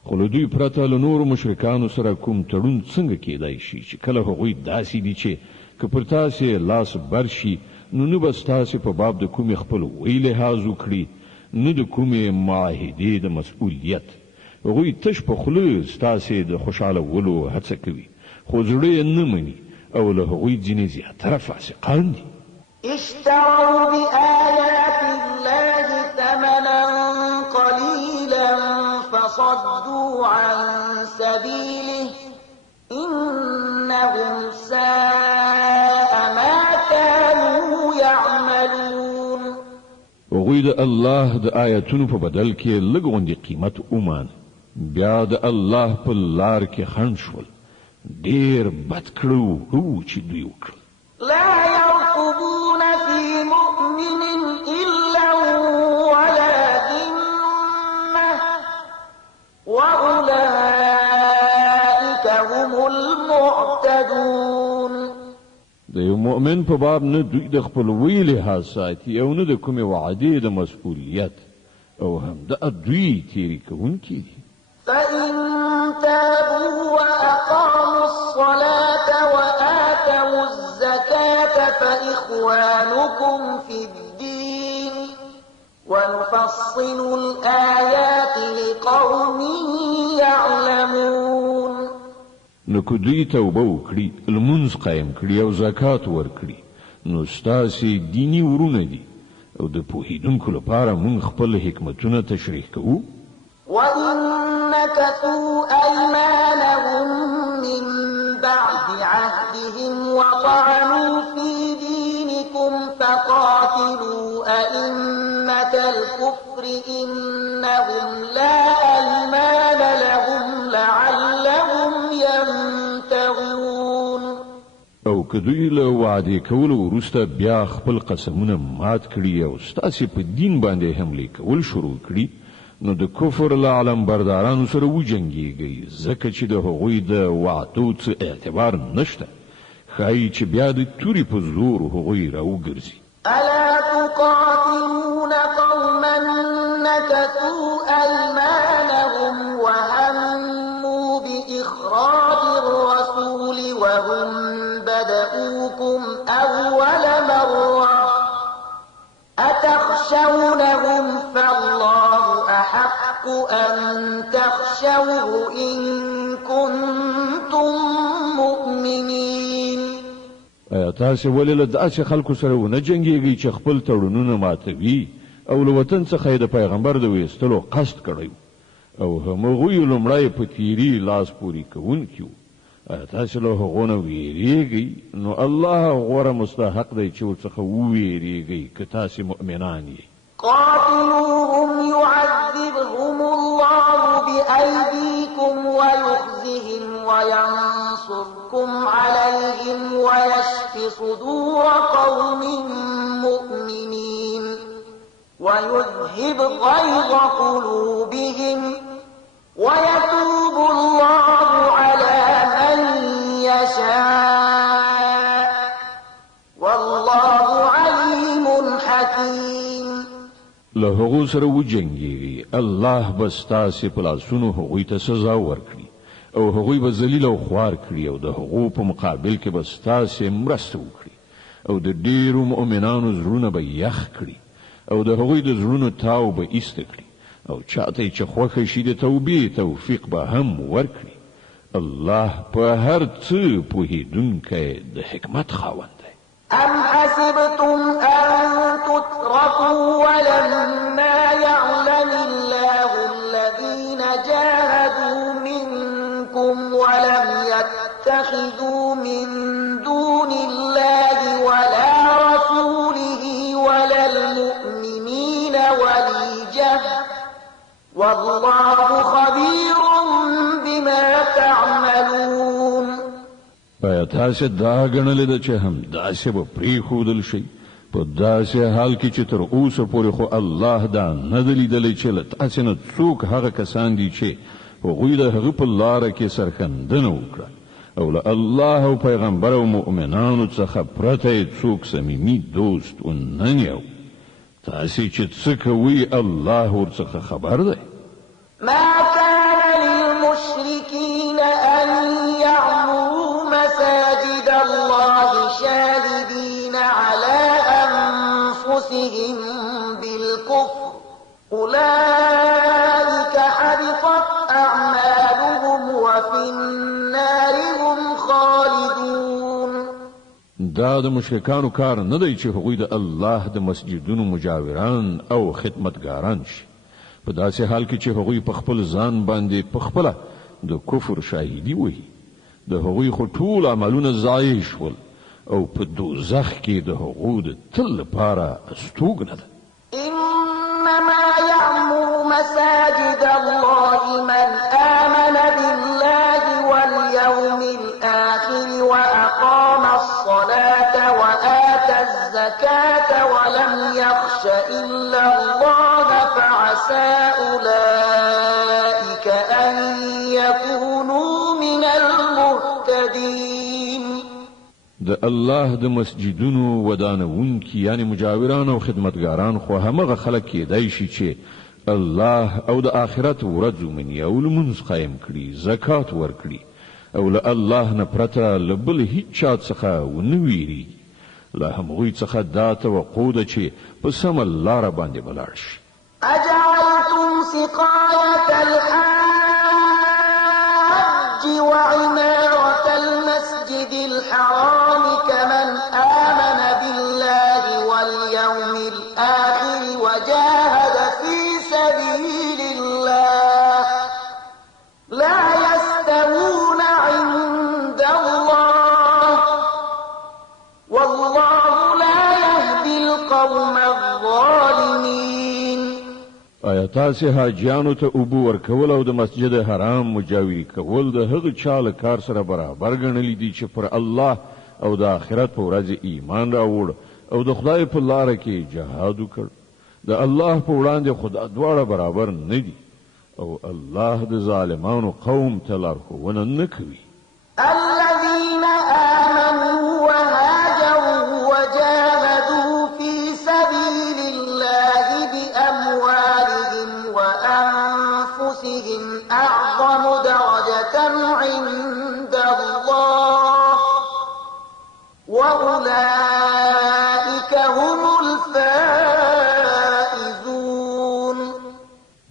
خو له دوی پرته له نورو مشرکانو سره کوم تړون څنګه کېدای شي چې کله هغوی داسې دي چې که پر تاسې لاس بر شي نو نه به ستاسې په باب د کومې خپلوۍ لحاظ وکړي نه د کومې معاهدې د مسؤلیت. هغوی تش په خوله ستاسې د خوشحالولو هڅه کوي خو زړه یې نه مني او له هغوی ځینې زیاتره فاسقان دي. اشتروا بآيات الله ثمنا قليلا فصدوا عن سبيله إنهم ساء ما كانوا يعملون. هغوی د الله د آیتونو په بدل کې لږ غوندې قیمت ومان بیا د الله په لار کې خنډ شول ډېر بد کړو چې دوی وکړل. لا يرقبون في مؤمن إلا ولا ذمة وأولئك هم المعتدون. د یو مؤمن په باب نه دوی د خپلوۍ لحاظ ساتي او نه د کومې وعدې د مسؤلیت او هم د دوی تیری کوونکي دي. فإن تابوا وأقاموا الصلاة وآتوا الزكاة فإخوانكم في الدين ونفصل الآيات لقوم يعلمون. نو که دوی توبه وکړي لمونځ قایم کړي او زکات ورکړي نو ستاسې دیني ورونه دي او د پوهېدونکو لپاره موږ خپل حکمتونه تشریح کوو. وإن نكثوا أيمانهم من بعد عهدهم وطعنوا في دينكم فقاتلوا أئمة الكفر إنهم لا أيمان لهم لعلهم ينتهون. او که دوی له وعدې کولو وروسته بیا خپل قسمونه مات کړي او ستاسې په دین باندې حملې کول شروع کړي نو د کفر له علم بردارانو سره وجنګیږي ځکه چې د هغوی د وعدو څه اعتبار نشته ښایي چې بیا د تورې په زور هغوی راوګرځي ألا تقاتلون قوما نكثوا أيمانهم وهموا بإخراج الرسول وهم بدؤوكم أول مرة أتخشونهم فالله أحق أن تخشوه إن كنتم مؤمنين. ایا تاسو ولې له داسې خلکو سره ونه جنګیږئ چې خپل تړونونه ماتوي او له وطن څخه د پیغمبر د ویستلو قصد کړی او همغوی لومړی په تیری لاس پورې کوونکي وو ایا تاسو له هغو نه ویریږئ نو الله غوره مستحق دی چې ورڅخه وویریږئ که تاسې مؤمنان یې قاتلوهم يعذبهم الله بأيديكم ويخزهم وينصركم عليهم ويشف صدور قوم مؤمنين ويذهب غيظ قلوبهم ويتوب الله على من يشاء والله عليم حكيم. له هغو سره وجنګیږي الله به ستاسې په لاسونو هغوی ته سزا ورکړي او هغوی به ذلیل او خوار کړي او د هغو په مقابل کې به ستاسې مرسته وکړي او د ډیرو مؤمنانو زړونه به یخ کړي او د هغوی د زړونو تاو به ایسته کړي او چاته چې خوښه شي د توبې توفیق به هم ورکړي الله په هر څه پوهېدونکی د حکمت خاوند دی. أم حسبتم أن تتركوا ولما يعلم الله الذين جاهدوا منكم ولم يتخذوا من دون الله ولا رسوله ولا المؤمنين وليجة والله خبير بما تعملون. ایا تاسو دا غنل د چې هم داسې به پریښودل شي په داسې حال کې چې تر اوسه پورې خو الله دا نه دی لیدلی چې له تاسې نه څوک هغه کسان دي چې هغوی د هغه په لاره کې سرښندنه وکړه او له الله او پیغمبر او مؤمنانو څخه پرته څوک صمیمي دوست ونه نیو تاسې چې څه کوئ الله ورڅخه خبر دی. ما كان للمشركين أن يعمروا مساجد الله شاهدين على أنفسهم بالكفر أولئك حبطت أعمالهم وفي النار هم خالدون. دا د مشرکانو کار نه دی چې هغوی د الله د مسجدونو مجاوران او خدمتګاران شي په داسې حال کې چې هغوی په خپل ځان باندې په خپله د کفر شاهدي وهي د هغوی خو ټول عملونه ضایع شول او په دوزخ کې د هغو د تل لپاره استوګنه ده. إنما يعمر مساجد الله من آمن بالله واليوم الآخر وأقام الصلاة وآتى الزكاة ولم يخش إلا الله فعسى أولئك أن يكونوا من المهتدين. د الله د مسجدونو ودانونکي یعنی مجاوران او خدمتګاران خو همغه خلک کېدای شي چې الله او د آخرت ورځ ومني او لمونځ قایم کړي زکات ورکړي او له الله نه پرته له بل هیڅ چا څخه ونه ویریږي له همغوی څخه دا توقع ده چې په سمه لاره باندې ولاړ شي. أجعلتم سقاية الحاج وعمارة المسجد الحرام كمن آمن بالله واليوم الآخر وجاهد في سبيل الله لا يستوون عند الله والله لا يهدي القوم الظالمين. آیا تاسې حاجیانو ته اوبه ورکول او د مسجد حرام مجاوري کول د هغه چا له کار سره برابر ګڼلی دي چې پر الله او د آخرت په ورځ ایمان راوړ او د خدای په لاره کې جهاد وکړ د الله په وړاندې خدا دواړه برابر نه دي او الله د ظالمانو قوم ته لارښوونه نه کوي. الذين آمنوا وهاجروا وجاهدوا في سبيل الله بأموالهم وأنفسهم أعظم درجة عند الله وأولئك هم الفائزون.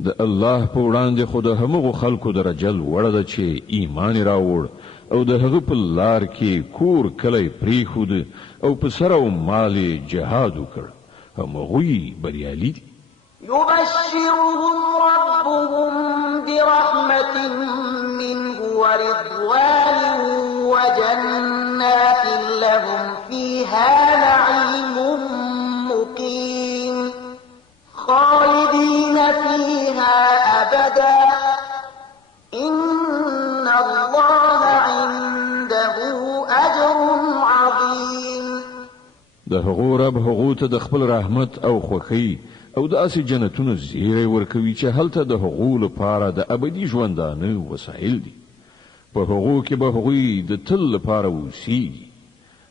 د الله په وړاندې خو د همغو خلکو درجه لوړه ده چې ایمان راوړ او د هغه په لار کې کور کلی پریښود او په سر او مال جهاد وکړ، همغوی بریالي دي. يبشرهم ربهم برحمة منه ورضوان وجنات لهم فيها نعيم مقيم خالدين فيها أبدا إن الله عنده أجر عظيم. د هغو رب هغو ته د خپل رحمت او خوښۍ او داسې جنتونو زیری ورکوي چې هلته د هغو لپاره د ابدي ژوندانه وسایل دي. په هغو کې به هغوی د تل لپاره اوسیږي.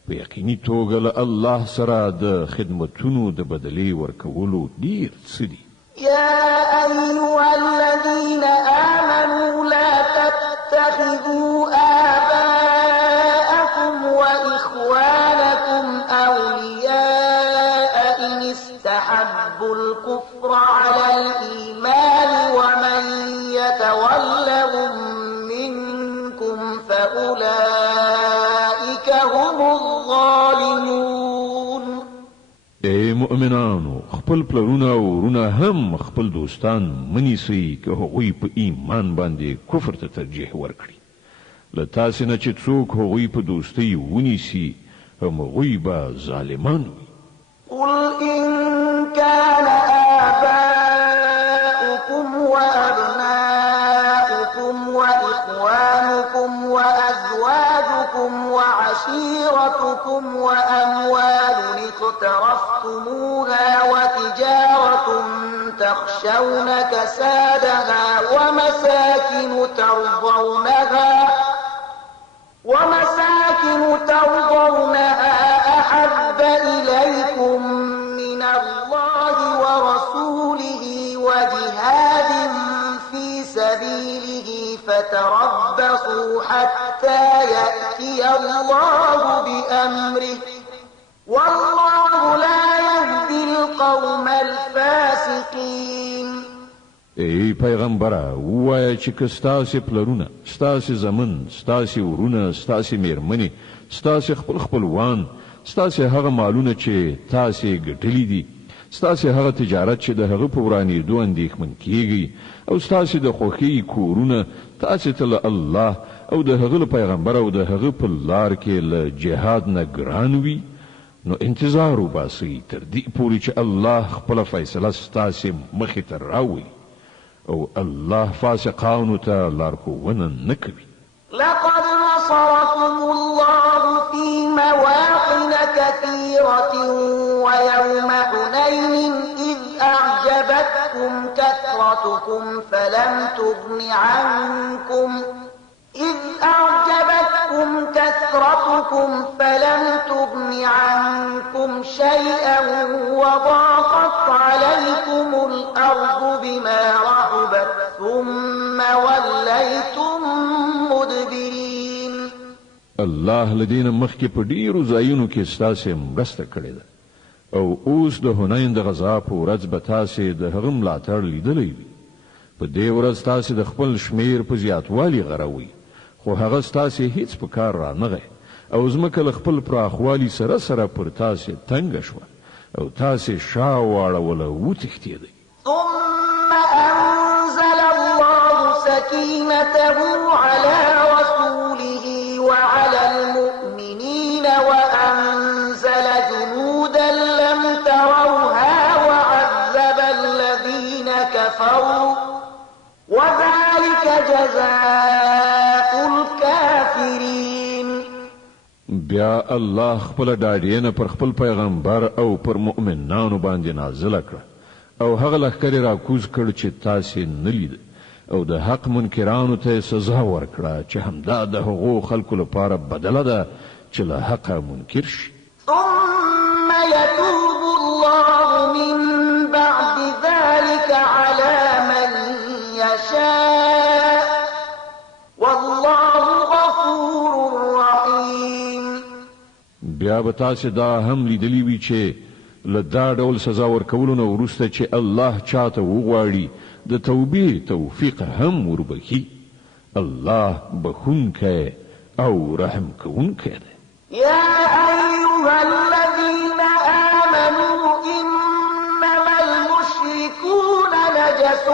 په یقیني توګه له الله سره د خدمتونو د بدلې ورکولو ډیر څه دي. يا أيها الذين آمنوا لا تتخذوا آباءكم وإخوانكم أولياء إن استحبوا الكفر على الإيمان ومن يتولهم منكم فأولئك هم الظالمون. ای مؤمنانو، خپل پلرونه او ورونه هم خپل دوستان منیسئ که هغوی په ایمان باندې کفر ته ترجیح ورکړي. له تاسې نه چې څوک هغوی په دوستۍ ونیسي همغوی به ظالمان وي. قل إن كان آباؤكم وأبناؤكم وإخوانكم وأزواجكم وعشيرتكم وأموال اقترفتموها وتجارة تخشون كسادها ومساكن ترضونها أحب إليكم من الله ورسوله وجهاد في سبيله فتربصوا حتى يأتي الله بأمره والله لا يهدي القوم الفاسقين. ای پیغمبره، ووایه چې که ستاسې پلرونه، ستاسې زمن، ستاسې ورونه، ستاسې میرمنې، ستاسې خپلوان، ستاسې هغه مالونه چې تاسې ګټلي دي، ستاسې هغه تجارت چې د هغه په ورانېدو اندېښمن کیږئ او ستاسې د خوښۍ کورونه تاسې ته له الله او د هغه له پیغمبر او د هغه په لار کې له جهاد نه ګران وي، نو انتظار وباسئ تر دې پورې چې الله خپله فیصله ستاسې مخې ته راوړي او الله فاسقانو ته لارښوونه نه کوي. لقد نصركم الله في مواطن كثيرة ويوم حنين إذ أعجبتكم كثرتكم فلم تغن عنكم شيئا وضاقت عليكم الأرض بما رحبت ثم وليتم مدبرين. الله لدین مخکې په ډیرو ځایونو کې ستاسې مرسته کړې ده او اوس د حنین د غزا په ورځ به تاسې د هغه ملاتړ لیدلی وي. په دې ورځ تاسې د خپل شمیر په زیاتوالي غروئ، خو هغه ستاسې هیڅ په کار رانغی او ځمکه له خپل پراخوالي سره سره پر تاسې تنګه شوه او تاسې شا واړوله وتښتېدئ. ثم أنزل الله سكينته على رسوله وعلى المؤمنين وأنزل جنودا لم تروها وعذب الذين كفروا وذلك جزاء الكافرين. بیا الله خپل ډاډینه پر خپل پیغمبر او پر مؤمنانو باندې نازل کړ او هغه لښکر را کوز کړ چې تاسې نه لید او د حق منکرانو ته سزا ورکړه چې همدا د هغو خلکو لپاره بدله ده چې له حقه منکر شي. ثم يتوب الله من بعد ذلك على من يشاء والله غفور رحيم. بیا به تاسې دا هم لیدلی وي چې له دا ډول سزا ورکولو نه وروسته چې الله چاته وغواړي د توبې توفیق هم وربخي. الله بخونکی او رحم کوونکی دی. يا أيها الذين آمنوا إنما المشركون نجس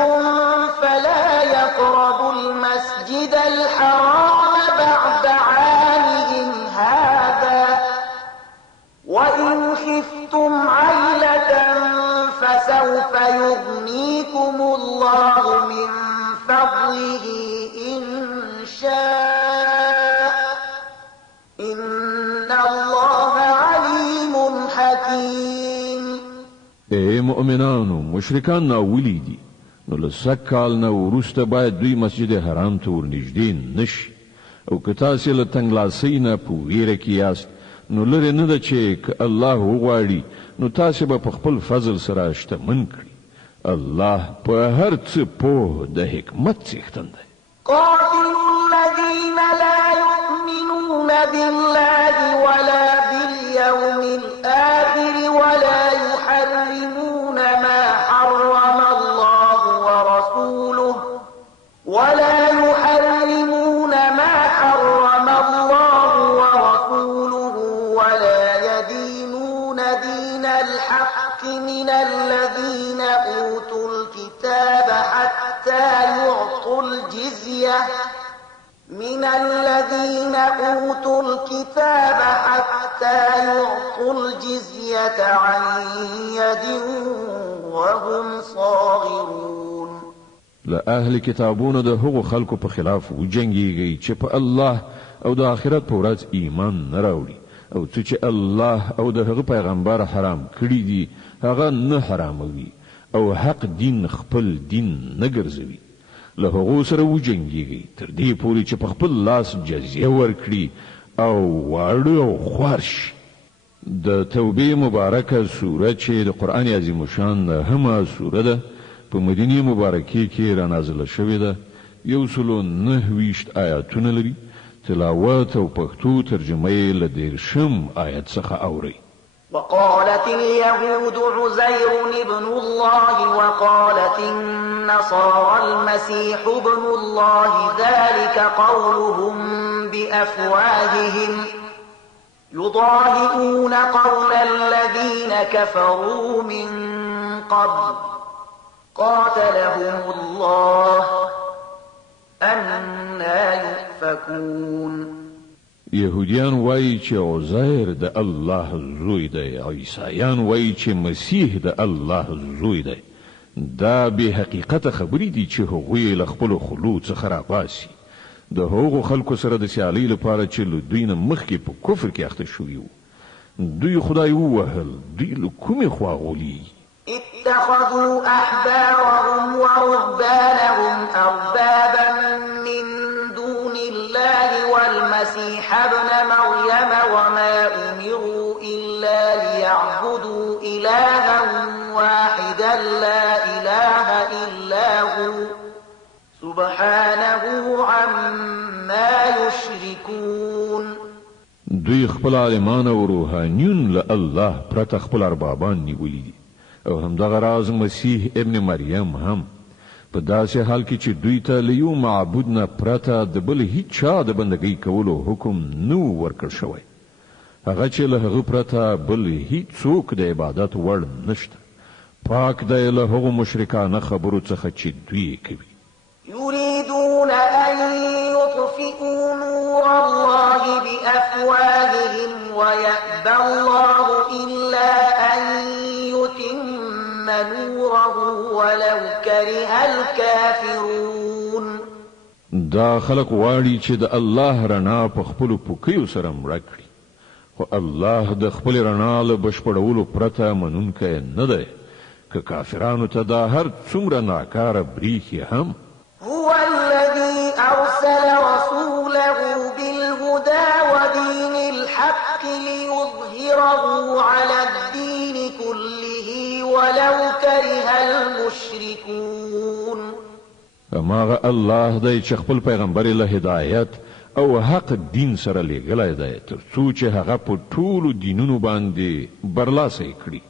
فلا يقربوا المسجد الحرام بعد عامهم هذا وإن خفتم عيلة فسوف يغنيكم الله من فضله إن شاء إن الله عليم حكيم. اے مؤمنانو مشرکان ناولی دي نو لسک کال نه وروسته باید دوی مسجد حرام ته ورنږدې نشي او که تاسې له تنګلاسۍ نه په ویره کې یاست نو لرې نه ده چې که الله وغواړي نو تاسې به په خپل فضل سره شتمن کړي. الله په هر څه پوه د حکمت څښتن دی. قاتلوا الذين لا يؤمنون بالله ولا باليوم الآخر ولا يحرمون ما حرم الله ورسوله ولا يدينون دين الحق من الذين أوتوا الكتاب حتى يعطوا الجزية عن يد وهم صاغرون. لأهل کتابونو د هغو خلکو په خلاف وجنګیږي چې په الله او د آخرت په ورځ ایمان نه راوړي او څه چې الله او د هغه پیغمبر حرام کړي دي هغه نه حراموي او حق دین خپل دین نه ګرځوي. له هغو سره وجنګیږي تر دې پورې چې په خپل لاس جزیه ورکړي او واړه او خوار شي. د توبې مبارکه سوره چې د قرآن عظیم شان همه سوره ده په مدینه مبارکه کې را نازله شوې ده. 129 آیاتونه لري. تلاوت او پښتو ترجمه یې له 13 آیت څخه اوري. وقالت اليهود عزير ابن الله وقالت النصارى المسيح ابن الله ذلك قولهم بأفواههم يضاهئون قول الذين كفروا من قبل قاتلهم الله أنى يؤفكون. يهوديان وایي چې عزیر د الله زوی دی، عیسایان وایي چې مسیح د الله زوی دی. دا به حقیقت خبرې دي چې هغوی له خپل خلو څخه راباسي. د هغو خلکو سره د سیالۍ لپاره چې له دوی نه مخکې په کفر کې اخته شوي وو. دوی خدای ووهل، دوی له کومې خوا غولي. اتخذوا أحبارهم ورهبانهم أربابا من دون الله والمسيح ابن مريم وما أمروا إلا ليعبدوا إلها واحدا لا إله إلا هو سبحانه عما يشركون. دوی خپل عالمان او روحانیون له الله پرته خپل اربابان نیولي دي او همدغه راز مسیح ابن مریم هم په داسې حال کې چې دوی ته له یو معبود نه پرته د بل هیڅ چا د بندګۍ کولو حکم نو ورکړ شوی. هغه چې له هغه پرته بل هیڅوک د عبادت وړ نشته. پاک دی له هغو مشرکانه خبرو څخه چې دوی کوي. يريدون أن يطفئوا نور الله بأفواههم ويأبى الله إلا أن يتم نوره ولو كره الكافرون. دا خلق واړي چې د الله رڼا په خپل پوکیو سره مړه کړي، خو الله د خپل رڼا له بشپړولو پرته منونکی نه دی. که کافرانو ته دا هر څومره ناکاره بریښي هم هو الذي أرسل رسوله بالهدى ودين الحق ليظهره على الدين كله ولو كره المشركون. هماغه الله دی چې خپل پیغمبر له هدایت او حق دین سره لېږلی دی تر څو چې هغه په ټولو دینونو باندې برلاسی کړي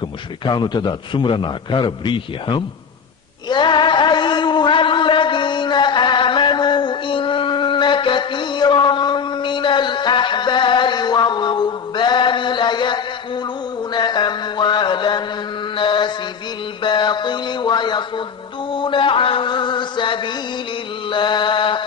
که مشرکانو ته دا څومره ناکاره بریښي هم. يا أيها الذين آمنوا إن كثيرا من الأحبار والرهبان ليأكلون أموال الناس بالباطل ويصدون عن سبيل الله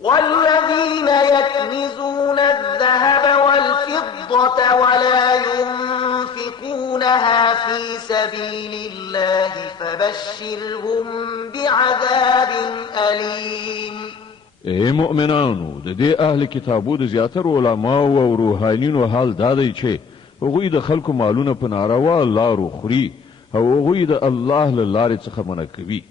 والذين يكنزون الذهب والفضة ولا ينفقونها في سبيل الله فبشرهم بعذاب أليم. ای مؤمنانو د دې اهل کتابو د زیاترو علماو او روحانینو حال دا دی چې هغوی د خلکو مالونه په ناروا لارو خوري او هغوی د الله له لارې څخه منع کوي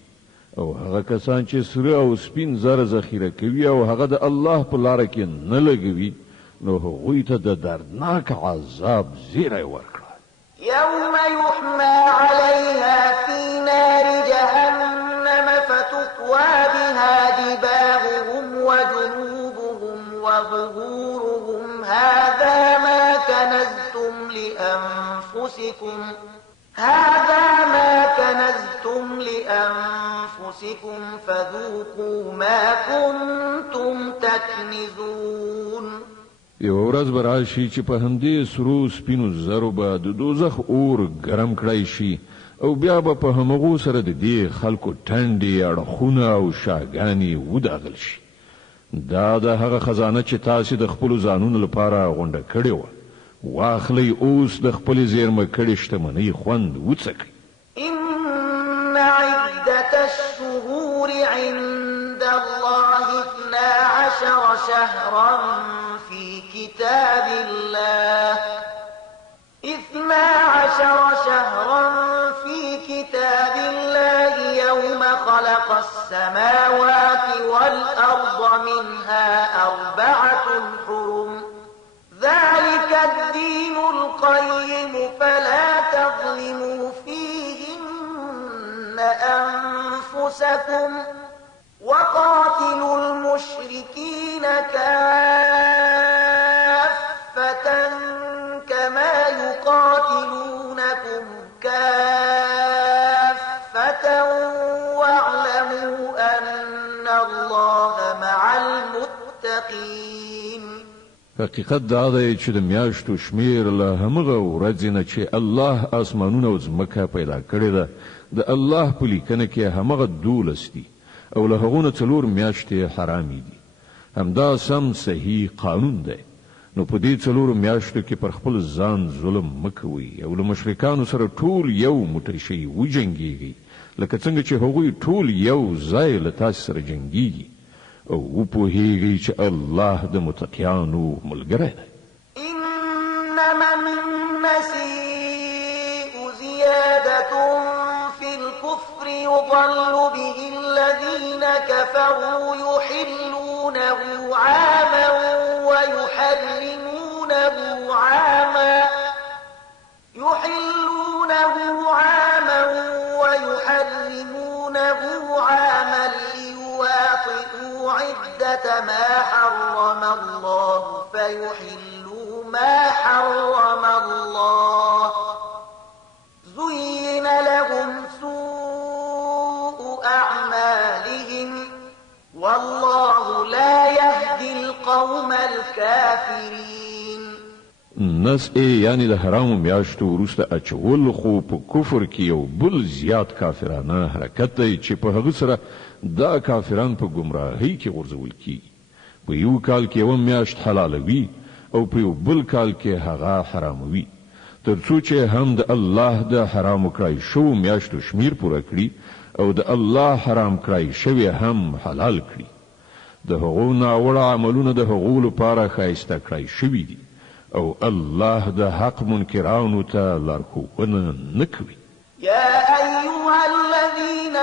او هغه کسان چې سره او سپین زر ذخیره کوي او هغه د الله په لاره کې نه لګوي نو هغوی ته د دردناک عذاب زیری ورکړه. يوم يحمى عليها في نار جهنم فتكوى بها جباههم وجنوبهم وظهورهم هذا ما كنزتم لأنفسكم فذوقوا ما كنتم تكنزون. یو ورځ به راشي چې په همدې سرو سپینو زرو به د دوزخ اور ګرم کړی شي او بیا به په همغو سره د دې خلکو ټنډې اړخونه او شاګانې وداغل شي. دا د هغه خزانه چې تاسې د خپلو ځانونو لپاره غونډه کړې وه واخلئ اوس د خپلې زیرمه کړې شتمنۍ خوند وڅکئ. إن عدة الشهور عند الله 12 شهرا في كتاب الله 12 شهرا في كتاب الله يوم خلق السماوات والأرض منها 4 حرم ذلك الدين القيم فلا تظلموا فيهن أنفسكم وقاتلوا المشركين كافة كما يقاتلونكم كافة واعلموا أن الله مع المتقين. حقیقت دا دی چې د میاشتو شمیر له همغه ورځې نه چې الله اسمانونه او ځمکه پیدا کړې ده د الله په لیکنه کې همغه 12 دي او له هغو نه 4 میاشتې حرامې دي. همدا سم صحیح قانون دی. نو په دې 4 میاشتو کې پر خپل ځان ظلم مه کوئ او له مشرکانو سره ټول یو موټی شئ وجنګېږئ لکه څنګه چې هغوی ټول یو ځای له تاسې سره جنګېږي او وپوهیږئ چې الله د متقیانو ملګری دی. إنما النسيء زيادة في الكفر يضل به الذين كفروا يحلونه عاما ويحرمونه عاما ليواطئوا عدة ما حرم الله فيحلوا ما حرم الله زين لهم سوء أعمالهم والله لا يهدي القوم الكافرين. نس یعنی د حرامو میاشتو وروسته اچول خو په کفر کې یو بل زیات کافرانه حرکت دی چې په هغه سره دا کافران په گمراهۍ کې غورځول کیږي. په یو کال کې یو میاشت حلالوي او په یو بل کال کې هغه حراموي تر څو چې هم د الله د حرام کړی شو میاشتو شمیر پوره کړي او د الله حرام کړی شوی هم حلال کړي. د هغو ناوړه عملونه د هغو لپاره ښایسته کړی شوي دي او الله د حق منکرانو ته لارښوونه نه کوي. يا أيها الذين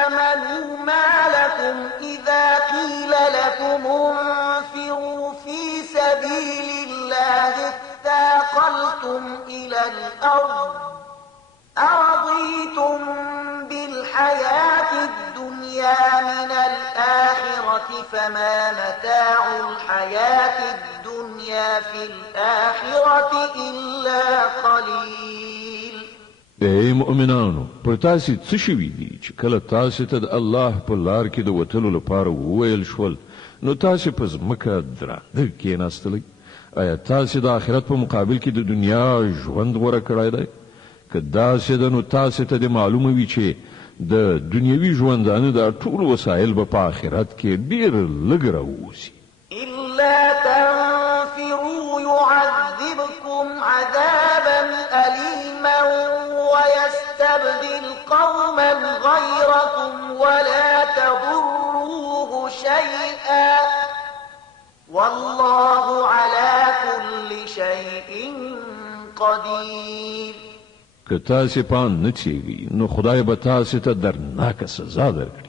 آمنوا ما لكم إذا قيل لكم انفروا في سبيل الله اثاقلتم إلى الأرض أرضيتم بالحياة الدنيا من الآخرة فما متاع الحياة الدنيا في الآخرة إلا قليل. ای مؤمنانو، پر تاسې څه شوي دي چې کله تاسې ته د الله په لار کې د وتلو لپاره وویل شول نو تاسې په ځمکه درانده کېناستئ؟ آیا تاسې د آخرت په مقابل کې د دنیا ژوند غوره کړی دی؟ که داسې ده نو تاسې ته د معلومه وي چې د دنیوي ژوندانه د ټول وسایل به په آخرت کې ډېر لږ راووځي. إلا تنفروا يعذبكم عذابا أليما ويستبدل قوما غيركم ولا تضروه شيئا والله على كل شيء قدير. که تاسې پان نه چیږي نو خدای به تاسې ته درناکه سزا درکړي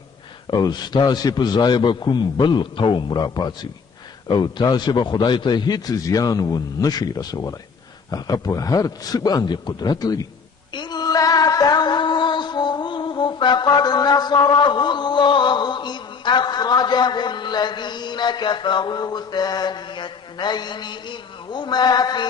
او ستاسې په ځای به کوم بل قوم را پاڅوي او تاسې به خدای ته هیڅ زیان ونه شئ رسولی. هغه په هر څه باندې قدرت لري. إلا تنصروه فقد نصره الله إذ أخرجه الذين كفروا ثاني اثنين إذ هما في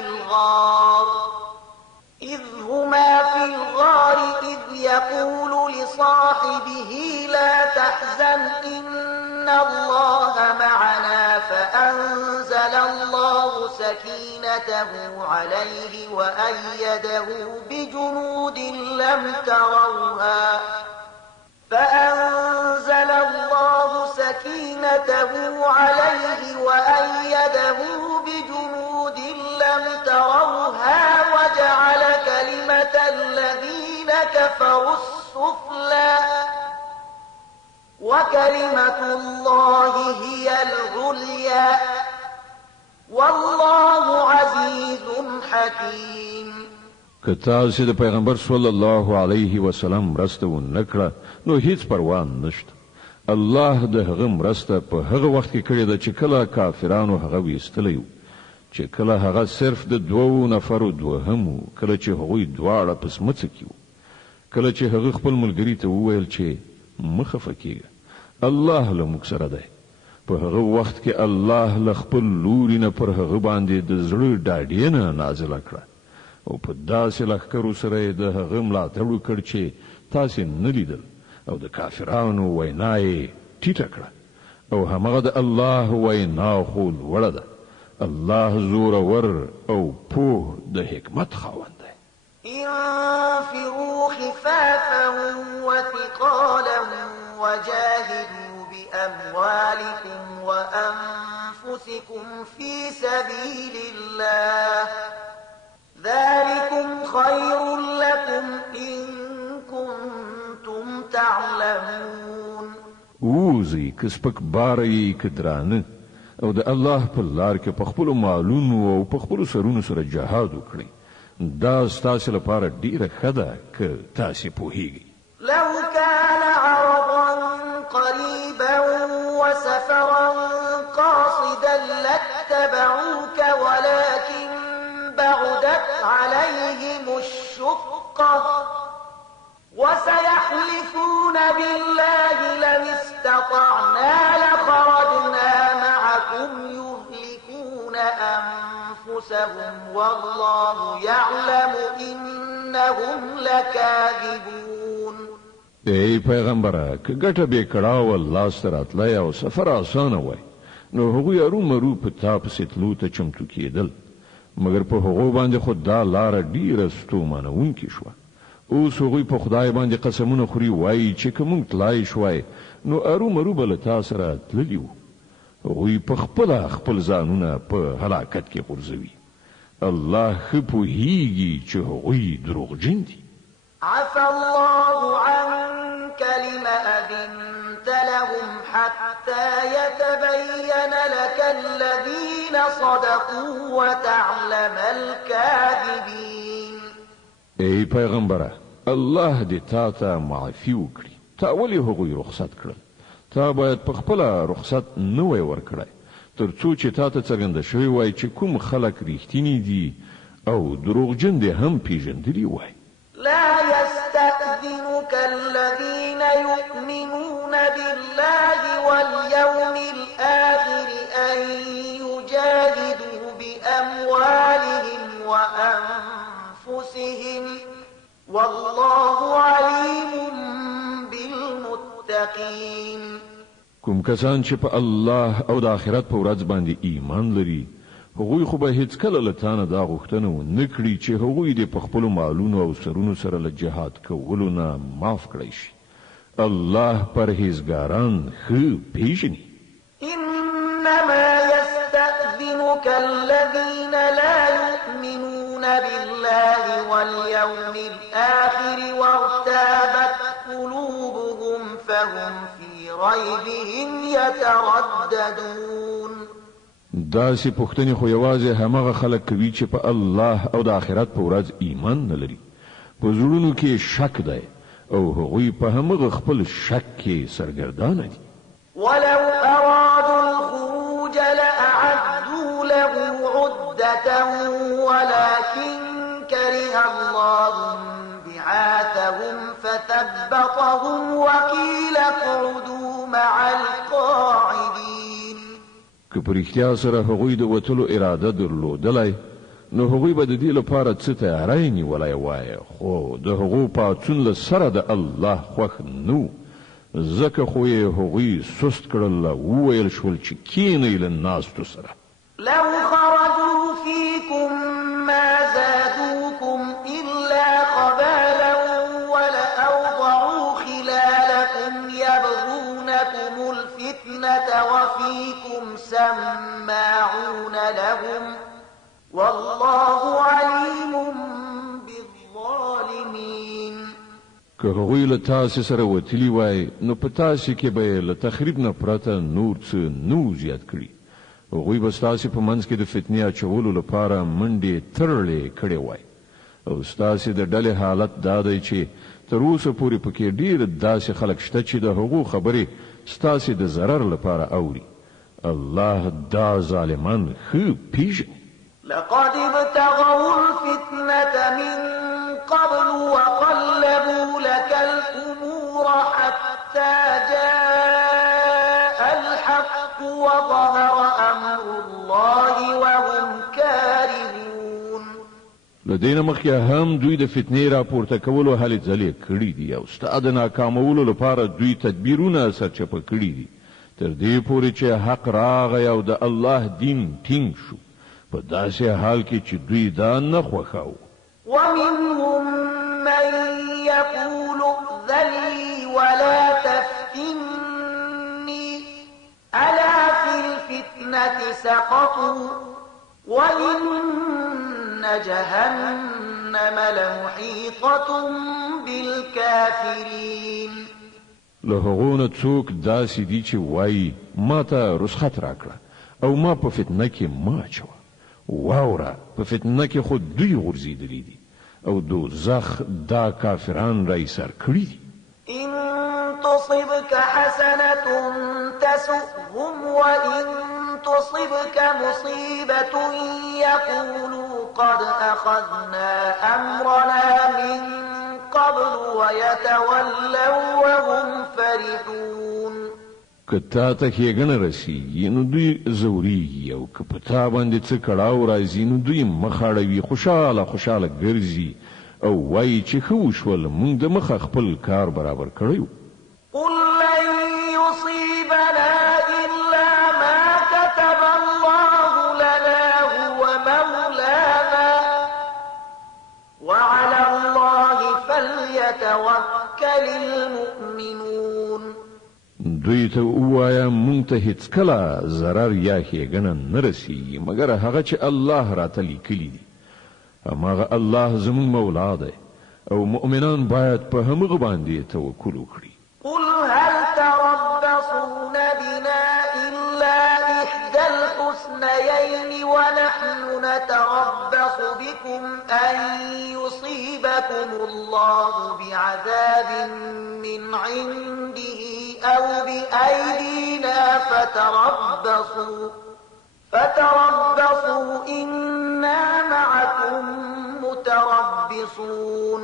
الغار إذ يقول لصاحبه لا تحزن إن الله معنا فأنزل الله سكينته عليه وأيده بجنود لم تروها وجعل كلمة الذين كفروا السفلى وكلمة الله هي العليا والله عزيز حكيم. که تاسې د پیغمبر صلی الله علیه وسلم مرسته ونه کړه نو هیڅ پروا نشته. الله د هغه مرسته په هغه وخت کې کړې ده چې کله کافرانو هغه ویستلی و، چې کله هغه صرف د 2 نفرو دوهم و، کله چې هغوی دواړه په سمڅه کې وو، کله چې هغه خپل ملګري ته وویل چې مه خفه کېږه، الله له موږ سره دی. په هغه وخت کې الله له خپل لوري نه پر هغه باندې د زړه ډاډینه نازله کړه او په داسې لښکرو سره یې د هغه ملاتړ وکړ چې تاسې نه لیدل او د کافرانو وینا یې ټیټه کړه او همغه د الله وینا خو لوړه ده. الله زورور او پوه د حکمت خاوند دی. انفروا خفافا وثقالا وجاهدوا بأموالكم وأنفسكم في سبيل الله ذلكم خير لكم إن كنتم تعلمون. اوزی که سپک باری که درانه او د الله په لار کې په خپلو مالونو او په خپلو سرونو سره جهاد وکړئ. دا ستاسې لپاره ډیره ښه ده که تاسې پوهیږئ. لو كان عرضا قريبا وسفرا قاصدا لاتبعوك ولكن بعدت عليهم الشقة وسيحلفون بالله لو استطعنا لخرجنا معكم يهلكون أنفسهم والله يعلم إنهم لكاذبون. ای پیغمبره که ګټه به کړه الله سره تلای او سفر آسانه وای نو هغوی ارومرو په تا پسې تلو ته چمتو کېدل، مګر په هغو باندې خود دا لاره ډیره ستومانوونکې شوه. اوس هغوی په خدای باندې قسمونه خوري وایي چې که موږ تلای شوای نو ارومرو به له تا سره تللي وو. هغوی په خپله خپل ځانونه په هلاکت کې غورځوي. الله ښه پوهیږي چې هغوی دروغجن دي. عفى الله عنك لم أذنت لهم حتى يتبين لك الذين صدقوا وتعلم الكاذبين. ای پیغمبره الله دې تا ته معافي وکړي. تا ولې هغوی رخصت کړل؟ تا باید په خپله رخصت نه وای ورکړی تر څو چې تا ته څرګنده شوی وای چې کوم خلک ریښتیني دي او دروغجن دې هم پیژندلي وای. لا يستأذنك الذين يؤمنون بالله واليوم الآخر أن يجاهدوا بأموالهم وأنفسهم والله عليم بالمتقين. کوم کسان چې په الله او د آخرت په ورځ باندې ایمان لري هغوی خو به هیڅکله له تا نه دا غوښتنه ونه کړي چې هغوی دې په خپلو مالونو او سرونو سره له جهاد کولو نه معاف کړی شي. الله پرهیزګاران ښه پیژني. إنما يستأذنك الذين لا يؤمنون بالله واليوم الآخر وارتابت قلوبهم فهم في ريبهم يترددون. داسې پوښتنې خو یوازې همغه خلک کوي چې په الله او د آخرت په ورځ ایمان نه لري. په زړونو کې شک دی او هغوی په همغه خپل شک کې سرګردانه دي. ولو أرادوا الخروج لأعدوا له عدة ولكن كره الله بعاثهم فثبطهم وقيل اقعدوا مع القاعدين. که په رښتیا سره هغوی د وتلو اراده درلودلی نو هغوی به د دې لپاره څه تیاری نیولی وای خو د هغو پاڅون له سره د الله خوښ نه ځکه خو یې هغوی سست کړل وویل شول چې کینئ له ناستو سره. لو خرجوا فيكم ما زادوكم إلا خبالا ولأوضعوا خلالكم يبغونكم الفتنة وفيكم سماعون لهم والله عليم بالظالمين. که هغوی له تاسې سره وتلي وای نو په تاسې کې به یې له تخریب نه پرته نور څه نه زیات کړي. هغوی به ستاسې په منځ کې د فتنې اچولو لپاره منډې ترړې کړې وای او ستاسې د ډلې حالت دا دی چې تر اوسه پورې پکې ډېر داسې خلک شته چې د هغو خبرې ستاسې د ضرر لپاره اوري. الله دا ظالمان ښه پیژني. لقد ابتغوا الفتنة من قبل وقلبوا لك الأمور حتى جاء الحق وظهر أمر الله وهم كارهون. لدينا مخکې هم دوی د فتنې راپورته کولو هلې ځلې کړي دي او ستا د ناکامولو لپاره دوی تدبیرونه سرچپه کړي دي تر دې پورې چې حق راغی او د الله دین ټینګ شو په داسې حال کې چې دوی دا نه خوښاوه. ومنهم من يقول ائذن لي ولا تفتني ألا في الفتنة سقطوا وإن جهنم لمحيطة بالكافرين. له هغو نه څوک داسې دي چې وایي ما ته رخصت راکړه او ما په فتنه کې مه اچوه. واوره په فتنه کې خو دوی غورځېدلي دي او دوزخ دا کافران را ایسار کړي دي. إن تصبك حسنة تسؤهم وإن تصبك مصيبة يقولوا قد أخذنا أمرنا من قبل ويتولوا وهم فرحون. که تا ته ښېګڼه رسیږي نو دوی ځورېږي او که په تا باندې څه کړاو راځي نو دوی مخ اړوي خوشحاله خوشحاله ګرځي او وایي چې ښه وشول موږ د مخه خپل کار برابر کړی و. قل لن يصيبنا إلا ما كتب الله لنا هو مولانا وعلى الله فليتوكل المؤمنون. دوی ته ووایه موږ ته هیڅکله ضرر یا ښېګڼه نه رسیږي مګر هغه چې الله راته لیکلي دي. هماغه الله زموږ مولا دی او مؤمنان باید په همغه باندې توکل وکړي. قل هل تربصون بنا إلا إحدى الحسنيين الأخريين ونحن نتربص بكم أن يصيبكم الله بعذاب من عنده أو بأيدينا فتربصوا إنا معكم متربصون.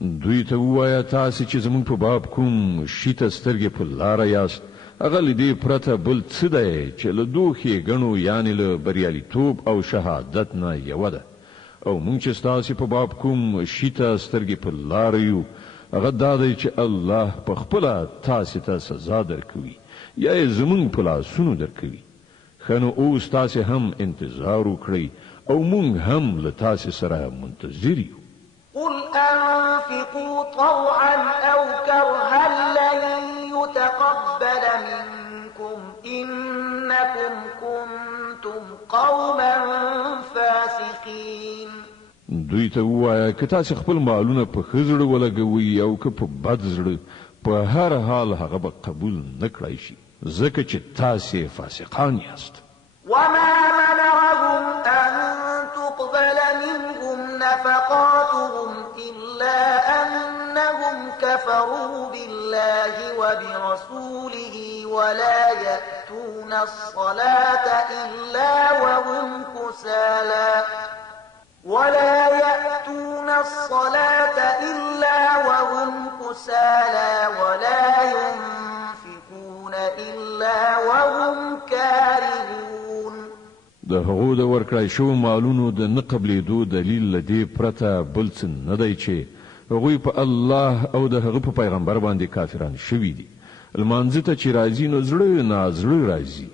دوی ته ووایه تاسې چې زموږ په باب کوم شي ته سترګې په لاره یاست هغه له دې پرته بل څه دی چې له دوو ښېګڼو یعنې له بریالیتوب او شهادت نه یوه ده او موږ چې ستاسې په باب کوم شي ته سترګې په لاره یو هغه دا دی چې الله په خپله تاسې ته سزا درکوي یا یې زموږ په لاسونو درکوي. ښه نو اوس تاسې هم انتظار وکړئ او موږ هم له تاسې سره منتظر یو. قل أنفقوا طوعا أو كرها لن يتقبل منكم إنكم كنتم قوما فاسقين. دوی ته ووایه که تاسې خپل مالونه په ښه زړه ولګوئ او که په بد زړه په هر حال هغه به قبول نه کړای شي ځکه چې تاسې فاسقان یاست. وما منعهم أن تقبل منهم نفقاتهم إلا أنهم كفروا بالله وبرسوله ولا يأتون الصلاة إلا وهم كسالى ولا ينفقون إلا وهم كارهون. د هغو د ورکړای شوو مالونو د نه قبلېدو دلیل له دې پرته بل څه نه دی چې هغوی په الله او د هغه په پیغمبر باندې کافران شوي دي. لمانځه ته چې راځي نو زړه نازړه راځي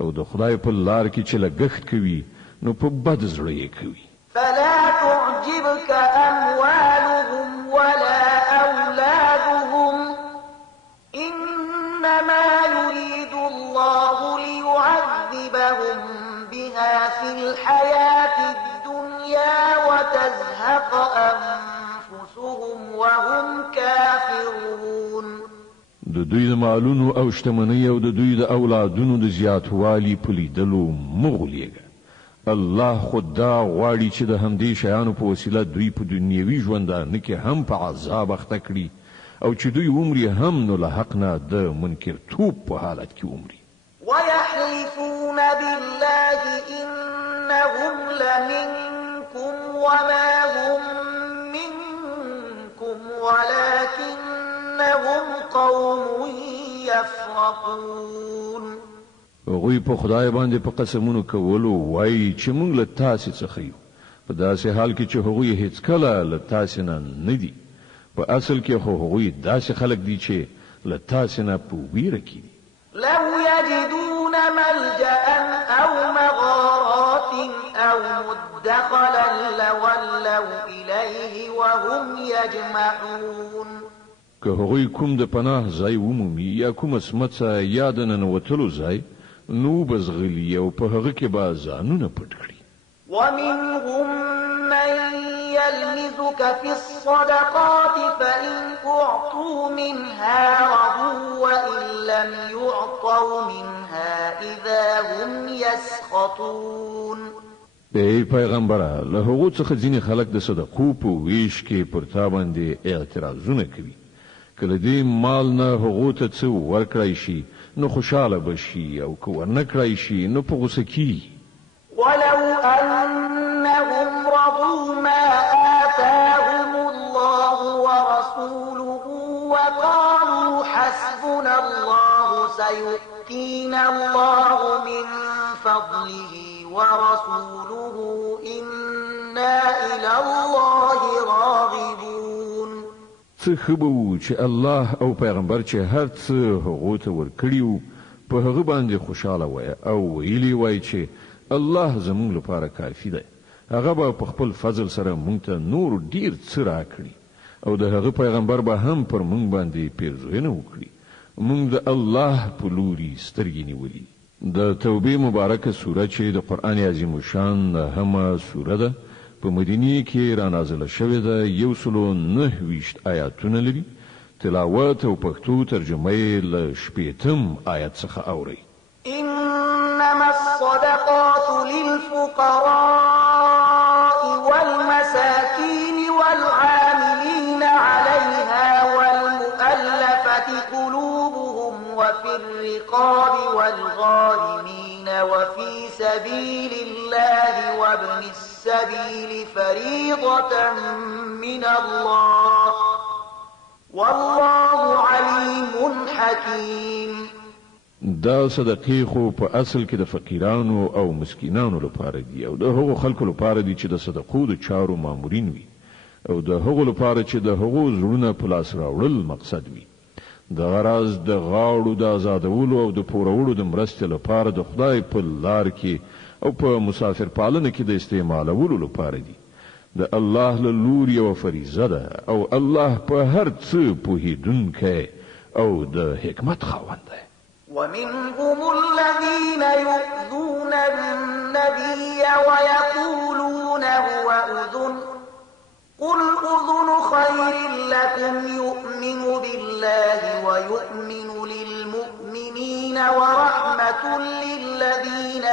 او د خدای په لار کې چې لګښت کوي نو په بد زړه یې کوي. فلا تعجبك أموالهم ولا أولادهم إنما يريد الله ليعذبهم بها في الحياة الدنيا وتزهق أنفسهم وهم كافرون. د دوی د مالونو او شتمنۍ او د دوی د اولادونو د زیاتوالي په لیدلو مه غولیږه. الله خود دا غواړي چې د همدې شیانو په وسیله دوی په دنیوي ژوندانه کې هم په عذاب اخته کړي او چې دوی عمرې هم نو له حق نه د منکرتوب په حالت کې عمرې. ويحلفون بالله إنهم لمنكم وما هم منكم ولكنهم قوم يفرقون. هغوی په خدای باندې په قسمونو کولو وایي چې موږ له تاسې څخه یو په داسې حال کې چې هغوی هیڅکله له تاسې نه دي. په اصل کې خو هغوی داسې خلک دي چې له تاسې نه په ویره کې دي. لو يجدون ملجأ أو مغارات أو مدخلا لولوا إليه وهم يجمعون. که هغوی کوم د پناه ځای ومومي یا کومه سمڅه یا د ننوتلو ځای نو بزغلي او په هغه کې به ځانونه پټ کړي. ومنهم من يلمزك في الصدقات فإن أعطوا منها رضوا وإن لم يعطوا منها إذا هم يسخطون. ای پیغمبره له هغو څخه ځینې خلک د صدقو په ویش کې پر تا باندې اعتراضونه کوي. کله دې مال نه هغو ته څه ورکړای شي نو خوشاله بشي او که ورنه کړای شي نو په غوسه کیږي. ولو أنهم رضوا ما آتاهم الله ورسوله وقالوا حسبنا الله سيؤتينا الله من فضله ورسوله إنا إلى الله راغبون. څه ښه به وو چې الله او پیغمبر چې هر څه هغو ته ورکړي وو په هغه باندې خوشاله وای او ویلي وای چې الله زموږ لپاره کافي دی. هغه به په خپل فضل سره موږ ته نور ډیر څه راکړي او د هغه پیغمبر به هم پر موږ باندې پیرزوینه وکړي. موږ د الله په لوري سترګې نیولي. د توبې مبارکه سوره چې د قرآن عظیم شان همه سوره ده په مدینه کې را نازله شوې ده. 129 آیاتونه لري. تلاوت او پښتو ترجمه له 8 آیت څخه اوري. إنما الصدقات للفقراء والمساكين والعاملين عليها والمؤلفة قلوبهم وفي الرقاب والغارمين وفي سبيل الله وابن السبيل فريضة من الله والله عليم حكيم. دا صدقې خو په اصل کې د فقیرانو او مسکینانو لپاره دي او د هغو خلکو لپاره دي چې د صدقو د چارو مامورین وي او د هغو لپاره چې د هغو زړونه په لاس راوړل مقصد وي. د غرض د غاړو د آزادولو او د پورولو د مرستې لپاره د خدای په لار کې او په مسافر پالنه کې د استعمالولو لپاره دي. د الله له لوري یوه فریضه ده او الله په هر څه پوهېدونکی او د حکمت خاوند دی. ومنهم الذين يؤذون النبي ويقولون هو أذن قل أذن خير لكم يؤمن بالله ويؤمن للمؤمنين ورحمة للذين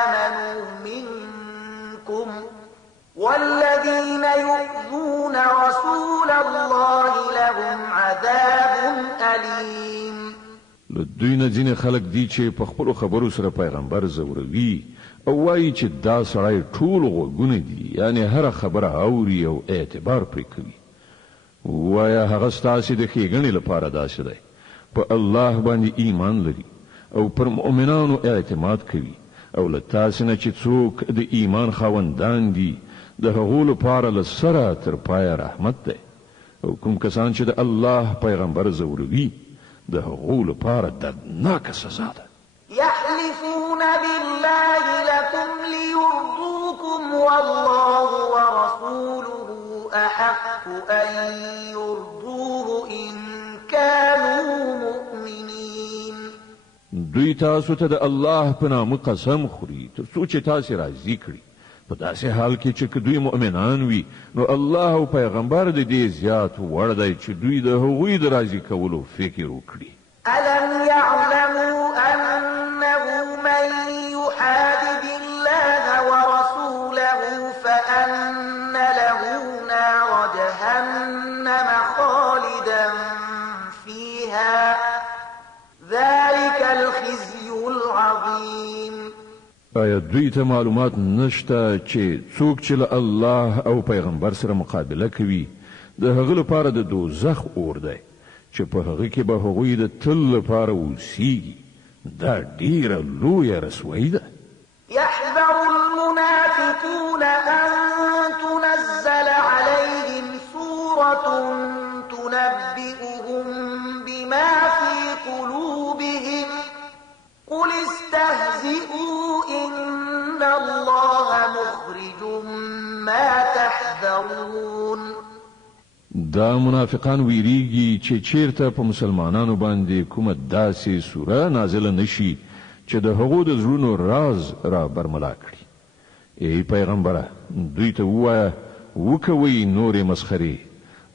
آمنوا منكم والذين يؤذون رسول الله لهم عذاب أليم. دوی نه ځینې خلک دي چې په خپلو خبرو سره پیغمبر زوروي او وایي چې دا سړی ټول غوږونه دي، یعنی هره خبره اوري او اعتبار پرې کوي. وایه هغه ستاسې د ښېګڼې لپاره داسې دی، په الله باندې ایمان لري او پر مؤمنانو اعتماد کوي او له تاسې نه چې څوک د ایمان خاوندان دي د هغو لپاره له سره تر پایه رحمت دی او کوم کسان چې د الله پیغمبر زوروي د هغو لپاره دردناکه سزا ده. يحلفون بالله لكم ليرضوكم والله ورسوله أحق أن يرضوه إن كانوا مؤمنين. دوی تاسو ته د الله په نامه قسم خوري تر څو چې تاسې راضي کړي، په داسې حال کې چې که دوی مؤمنان وي نو الله او پیغمبر د دې زیات وړ دی چې دوی د هغوی د راضي کولو فکر وکړي. ألم يعلموا أنه من يحادد الله ورسوله فأن له نار جهنم خالدا فيها ذلك الخزي العظيم. آیا دوی ته معلومات نشته چې څوک چې له الله او پیغمبر سره مقابله کوي د هغه لپاره د دوزخ اور دی چې په هغه کې به هغوی د تل لپاره اوسیږي؟ دا ډیره لویه رسوایي ده. يحذر المنافقون أن تنزل عليهم سورة تنبئهم بما في قلوبهم قل استهزئوا إن الله مخرج ما تحذرون. دا منافقان ویریږي چې چیرته په مسلمانانو باندې کومه داسې سوره نازله نشي چې د هغو د زړونو راز را برملا کړي. ای پیغمبره دوی ته ووایه وکوئ نورې مسخرې،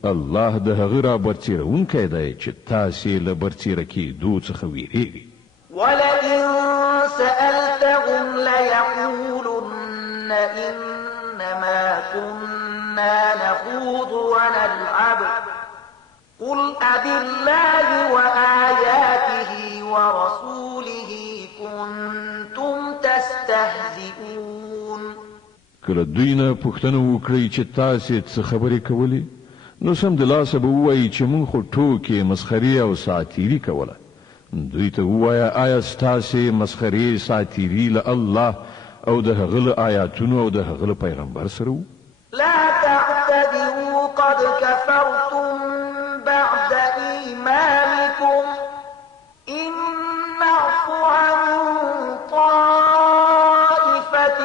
الله د هغه را برڅیرونکی دی چې تاسې له برڅیره کېدو څخه ویریږئ. ولئن سألتهم ليقولن إنما كنا نخوض ونلعب قل أبالله وآياته ورسوله كنتم تستهزئون. کله دوی نه پوښتنه وکړئ چې تاسې څه خبرې کولې نو سمدلاسه به ووایي چې موږ خو ټوکې مسخرې او ساعتیري کوله. دوی ته ووایه آیا ستاسې مسخرې ساعتیري له الله او د هغه له آیاتونو او د هغه له پیغمبر سره وو؟ لا تعتذروا قد كفرتم بعد إيمانكم إن نعف عن طائفة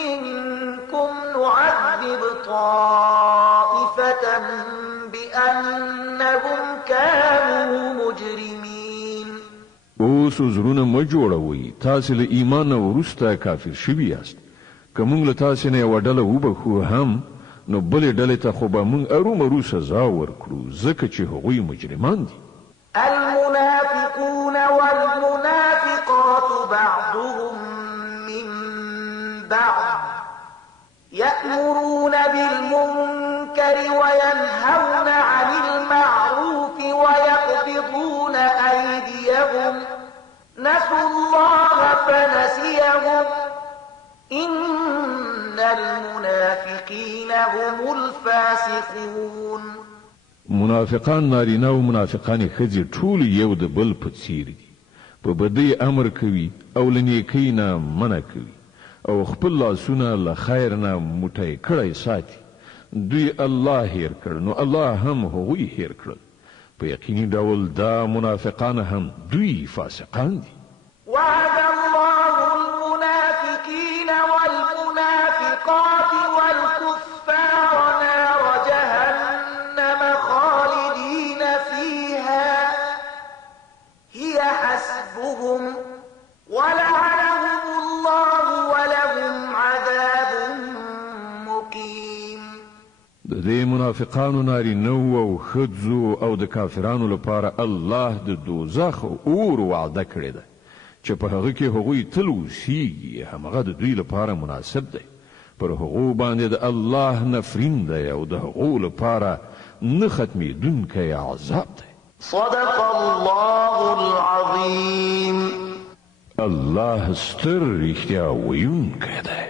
منكم نعذب طائفة بأنهم كانوا مجرمين. اوس زړونه مه جوړوئ، تاسې له ایمان وروسته کافر شوي یاست. که موږ له تاسې نه یوه ډله وبخو هم نو بلې ډلې ته خو به موږ ارومرو سزا ورکړو ځکه چې هغوی مجرمان دي. المنافقون والمنافقات بعضهم من يأمرون بالمنكر وينهون عن المعروف ويقبضون أيديهم نسوا الله فنسيهم إن المنافقين هم الفاسقون. منافقان نارینه او منافقان ښځې ټول یو د بل په څیر دي، په بدۍ امر کوي او له نیکۍ نه منع کوي او خپل لاسونه له خیر نه موټی کړی ساتي. دوی الله هیر کړ نو الله هم هغوی هیر کړل. په یقیني ډول دا منافقان هم دوی فاسقان دي. وعد الله المنافقين والمنافقات والكفار نار جهنم خالدين فيها هي حسبهم ولعنهم الله ولهم عذاب مقيم. د دې منافقانو نارینه‌و او ښځو او د کافرانو لپاره الله د دوزخ اور وعده کړې ده چې په هغه کې هغوی تل اوسیږي. همغه د دوی لپاره مناسب دی. پر هغو باندې د الله نفرین دی او د هغو لپاره نه ختمېدونکی عذاب دی. صدق الله العظيم. الله ستر رښتیا ویونکی دی.